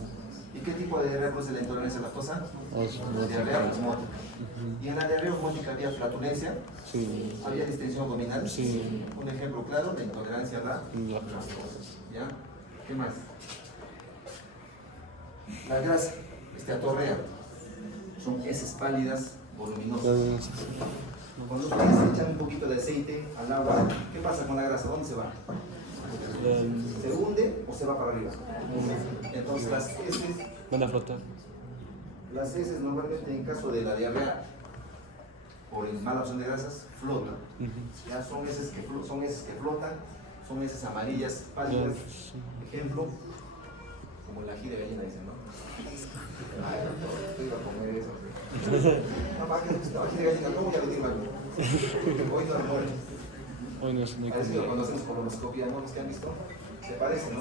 ¿Y qué tipo de diarrea produce la intolerancia a la lactosa? Osmótica. Diarrea osmótica. ¿Y en la diarrea osmótica había flatulencia? Sí. ¿Había distensión abdominal? Sí. Un ejemplo claro de intolerancia a la lactosa. ¿Ya? ¿Qué más? La grasa, atorrea. Son heces pálidas, voluminosas. Cuando ustedes echan un poquito de aceite al agua, ¿qué pasa con la grasa? ¿Dónde se va? ¿Se hunde o se va para arriba? Entonces Van a flotar. las heces normalmente en caso de la diarrea por el mala absorción de grasas flotan. Ya son heces que flotan, son heces amarillas, pálidas. Ejemplo, como el ají de gallina dicen, ¿no? Ay, doctor, iba a comer eso. No, más que el ají de gallina, ¿cómo voy a venir mal? Hoy no muere. Hoy no es una A eso comida. cuando hacemos colonoscopia, ¿no? Los que han visto, se parece, ¿no?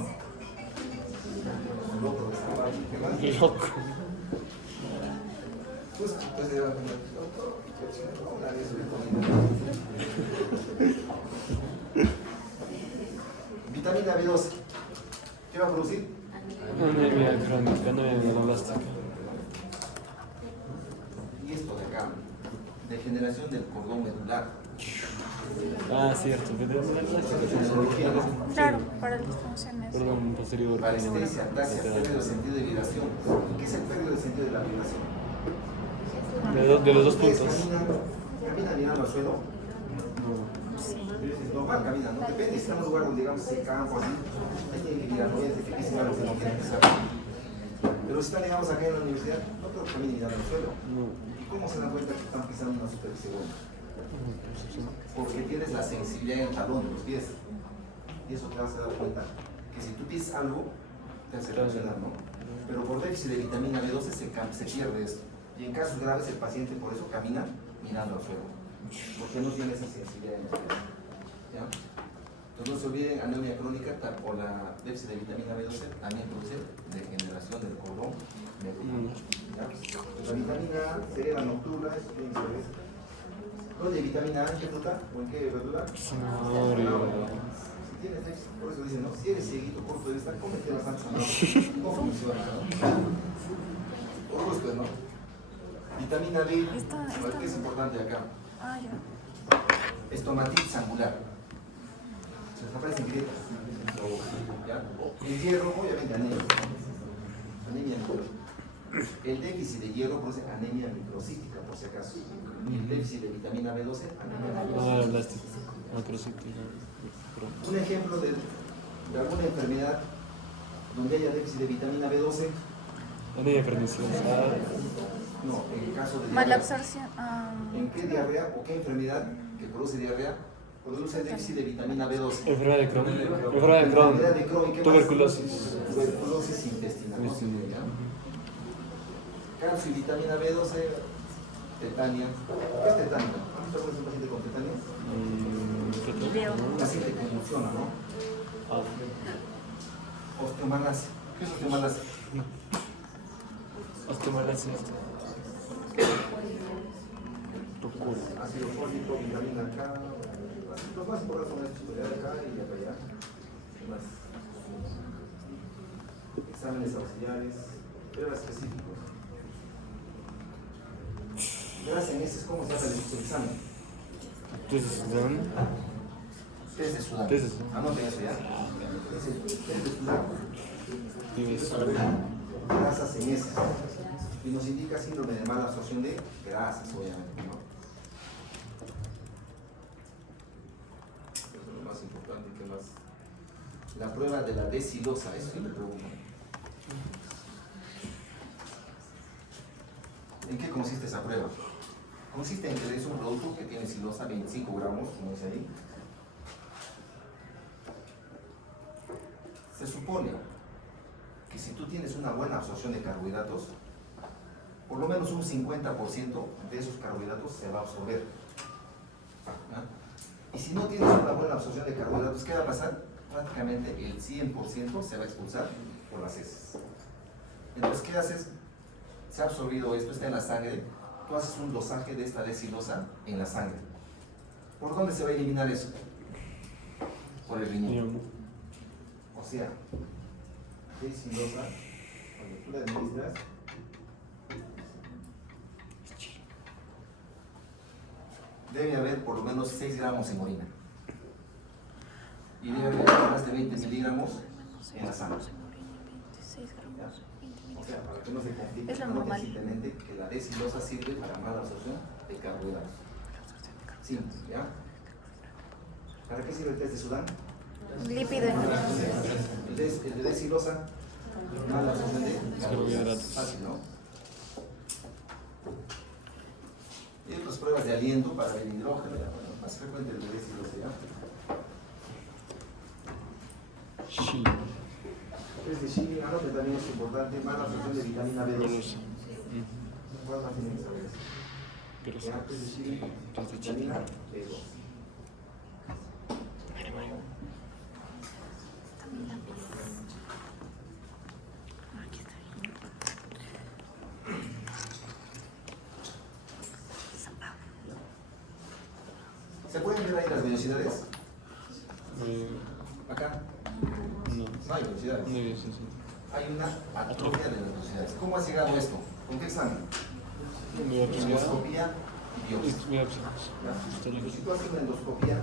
Loco, estaba ahí, ¿qué más? Loco. Pues era como, doctor, ¿cómo la ves de comida? Vitamina B12, ¿qué va a producir? Anemia crónica, anemia neoplástica. Y esto de acá, degeneración del cordón medular. Ah, cierto. Claro, para las funciones. Perdón, posterior. Parestesia, ataxia, pérdida del sentido de vibración. ¿Qué es el pérdida del sentido de la vibración? De los dos Ustedes puntos. caminan mirando al suelo. Normal caminan, no depende, si está en un lugar donde digamos el campo así, ahí tienen que mirar, no es difícil algo que no quieren pensar. Pero si están digamos acá en la universidad, no creo que caminen mirando al suelo. ¿Y cómo se dan cuenta que están pisando una superficie buena? Porque tienes la sensibilidad en el talón de los pies. Y eso te vas a dar cuenta que si tú pisas algo, te hace reaccionar, ¿no? Pero por déficit de vitamina B12 se pierde esto. Y en casos graves el paciente por eso camina mirando al suelo. Porque no tiene esa sensibilidad en los pies. ¿Ya? Entonces no se olviden, anemia crónica o la déficit de vitamina B12 también produce degeneración del cordón medular. ¿Ya? La vitamina C, la nocturna, eso tiene que ver. ¿Dónde hay vitamina A? ¿En qué fruta? ¿O en qué verdura? Zanahoria. Si tienes déficit, por eso dicen, ¿no? Si eres cieguito, corto de vista, cómete bastante zanahoria. ¿Cómo funciona, no? Por gusto, ¿no? Vitamina B, ¿qué es importante acá? Ah, ya. Estomatitis angular. Se les aparecen grietas. ¿Ya? El hierro, obviamente anemia. Anemia micro. El déficit de hierro produce anemia microcítica, por si acaso. El déficit de vitamina B12, anemia Ah, microcítica. plástico. Macrocítico. Un ejemplo de alguna enfermedad donde haya déficit de vitamina B12, Anemia perniciosa. no, en el caso de Mala diarrea. absorción. ¿En qué diarrea o qué enfermedad que produce diarrea produce déficit de vitamina B12? Enfermedad de Crohn. Enfermedad de Crohn. Enfermedad de Crohn, ¿y qué más? Tuberculosis. Tuberculosis intestinal. ¿No? ¿Ya? Calcio y vitamina B12, tetania. ¿Qué es tetania? ¿Has visto algún paciente con tetania? Video. Un paciente que convulsiona, ¿no? Ah. Osteomalacia. ¿Qué es osteomalacia? Osteomalacia. Ácido fólico, vitamina K. Los más importantes son estos, de acá y acá allá. ¿Qué más? Exámenes auxiliares, pruebas específicos. Gracias en ese es cómo se hace el examen. Entonces, ¿dan? Test de Sudán. Test de Sudán. Anoten eso ya. Test de Sudán. Tienes. Grasas en heces. Y nos indica síndrome de mala absorción de grasas, obviamente, ¿no? importante que más. La prueba de la desilosa, eso sí me preguntan. ¿En qué consiste esa prueba? Consiste en que es un producto que tiene silosa 25 gramos, como dice ahí. Se supone que si tú tienes una buena absorción de carbohidratos, por lo menos un 50% de esos carbohidratos se va a absorber. ¿Ah? Y si no tienes una buena absorción de carbohidratos, ¿qué va a pasar? Prácticamente el 100% se va a expulsar por las heces. Entonces, ¿qué haces? Se ha absorbido esto, está en la sangre, tú haces un dosaje de esta desilosa en la sangre. ¿Por dónde se va a eliminar eso? Por el riñón. O sea, desilosa, cuando tú la administras, debe haber por lo menos 6 gramos en orina. Y debe haber más de 20 miligramos en la sangre. 6 gramos. O sea, para que no se complique, Es lo no normal. simplemente que la desilosa sirve para mala absorción de carbohidratos. Sí, ¿ya? ¿Para qué sirve el test de Sudán? Lípido en El de desilosa, mala absorción de Carbohidratos. Fácil, ¿no? Y otras pruebas de aliento para el hidrógeno, ya, bueno, más frecuente el de desilosa, ¿ya? Shi. Test de Chile, anote también es importante, mala absorción de vitamina B2. ¿Cuál más tienen que saber eso? Grueso. Ya, test de Chile, Test de Chile. vitamina B2. ¿Se pueden ver ahí las velocidades? Acá No. no hay velocidades. No hay sí. Hay una atrofia de las velocidades. ¿Cómo ha llegado esto? ¿Con qué examen? Endoscopía y biopsia. ¿Ya? Si tú haces una endoscopía,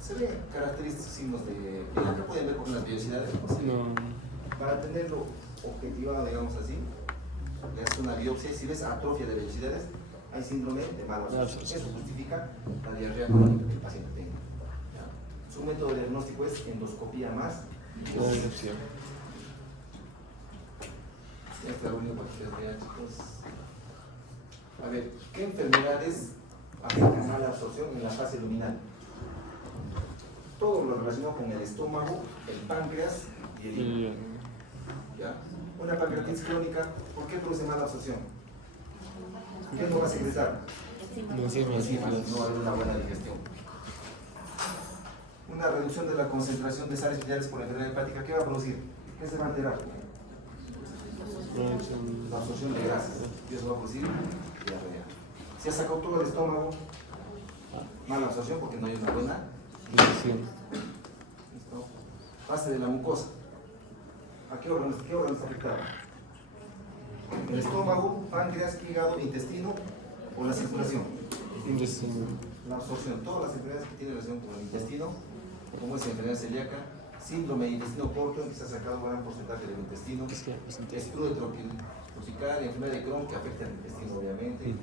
se ven característicos signos de... Acá pueden ver con las velocidades. No. Para tenerlo objetivado, digamos así, le haces una biopsia y si ves atrofia de velocidades, hay síndrome de mala absorción. Eso justifica la diarrea crónica que el paciente tenga. ¿Ya? Su método de diagnóstico es endoscopía más biopsia. Esto es lo único que ustedes vean, chicos. A ver, ¿qué enfermedades afectan a la absorción en la fase luminal? Todo lo relacionado con el estómago, el páncreas y el hígado. ¿Ya? Una pancreatitis crónica, ¿por qué produce mala absorción? ¿Qué no va a secretar? Enzimas, no va a haber una buena digestión. Una reducción de la concentración de sales minerales por enfermedad hepática, ¿qué va a producir? ¿Qué se va a alterar? La absorción de grasas. Y eso va a producir diarrea. Si ha sacado todo el estómago, mala absorción porque no hay una buena digestión. ¿Listo? Fase de la mucosa. ¿A qué órganos está afectado? El estómago, páncreas, hígado, intestino o la circulación. La absorción, todas las enfermedades que tienen relación con el intestino, como es la enfermedad celíaca, síndrome de intestino corto, que se ha sacado un gran porcentaje del intestino, estrude tropical, enfermedad de Crohn que afecta al intestino obviamente,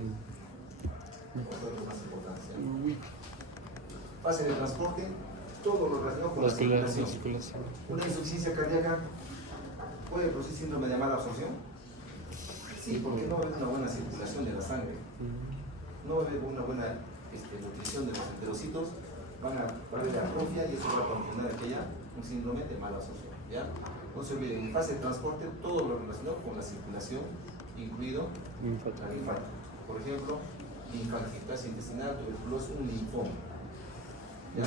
otros más importantes. Fase de transporte, todo lo relacionado con la circulación. Una insuficiencia cardíaca puede producir síndrome de mala absorción. Sí, porque no va a haber una buena circulación de la sangre, no va a haber una buena nutrición de los enterocitos, va a haber atrofia y eso va a proporcionar un síndrome de mala absorción. ¿Ya? No se olviden, en fase de transporte, todo lo relacionado con la circulación, incluido el infarto. Por ejemplo, infartitis intestinal, tuberculosis, un linfoma. ¿Ya?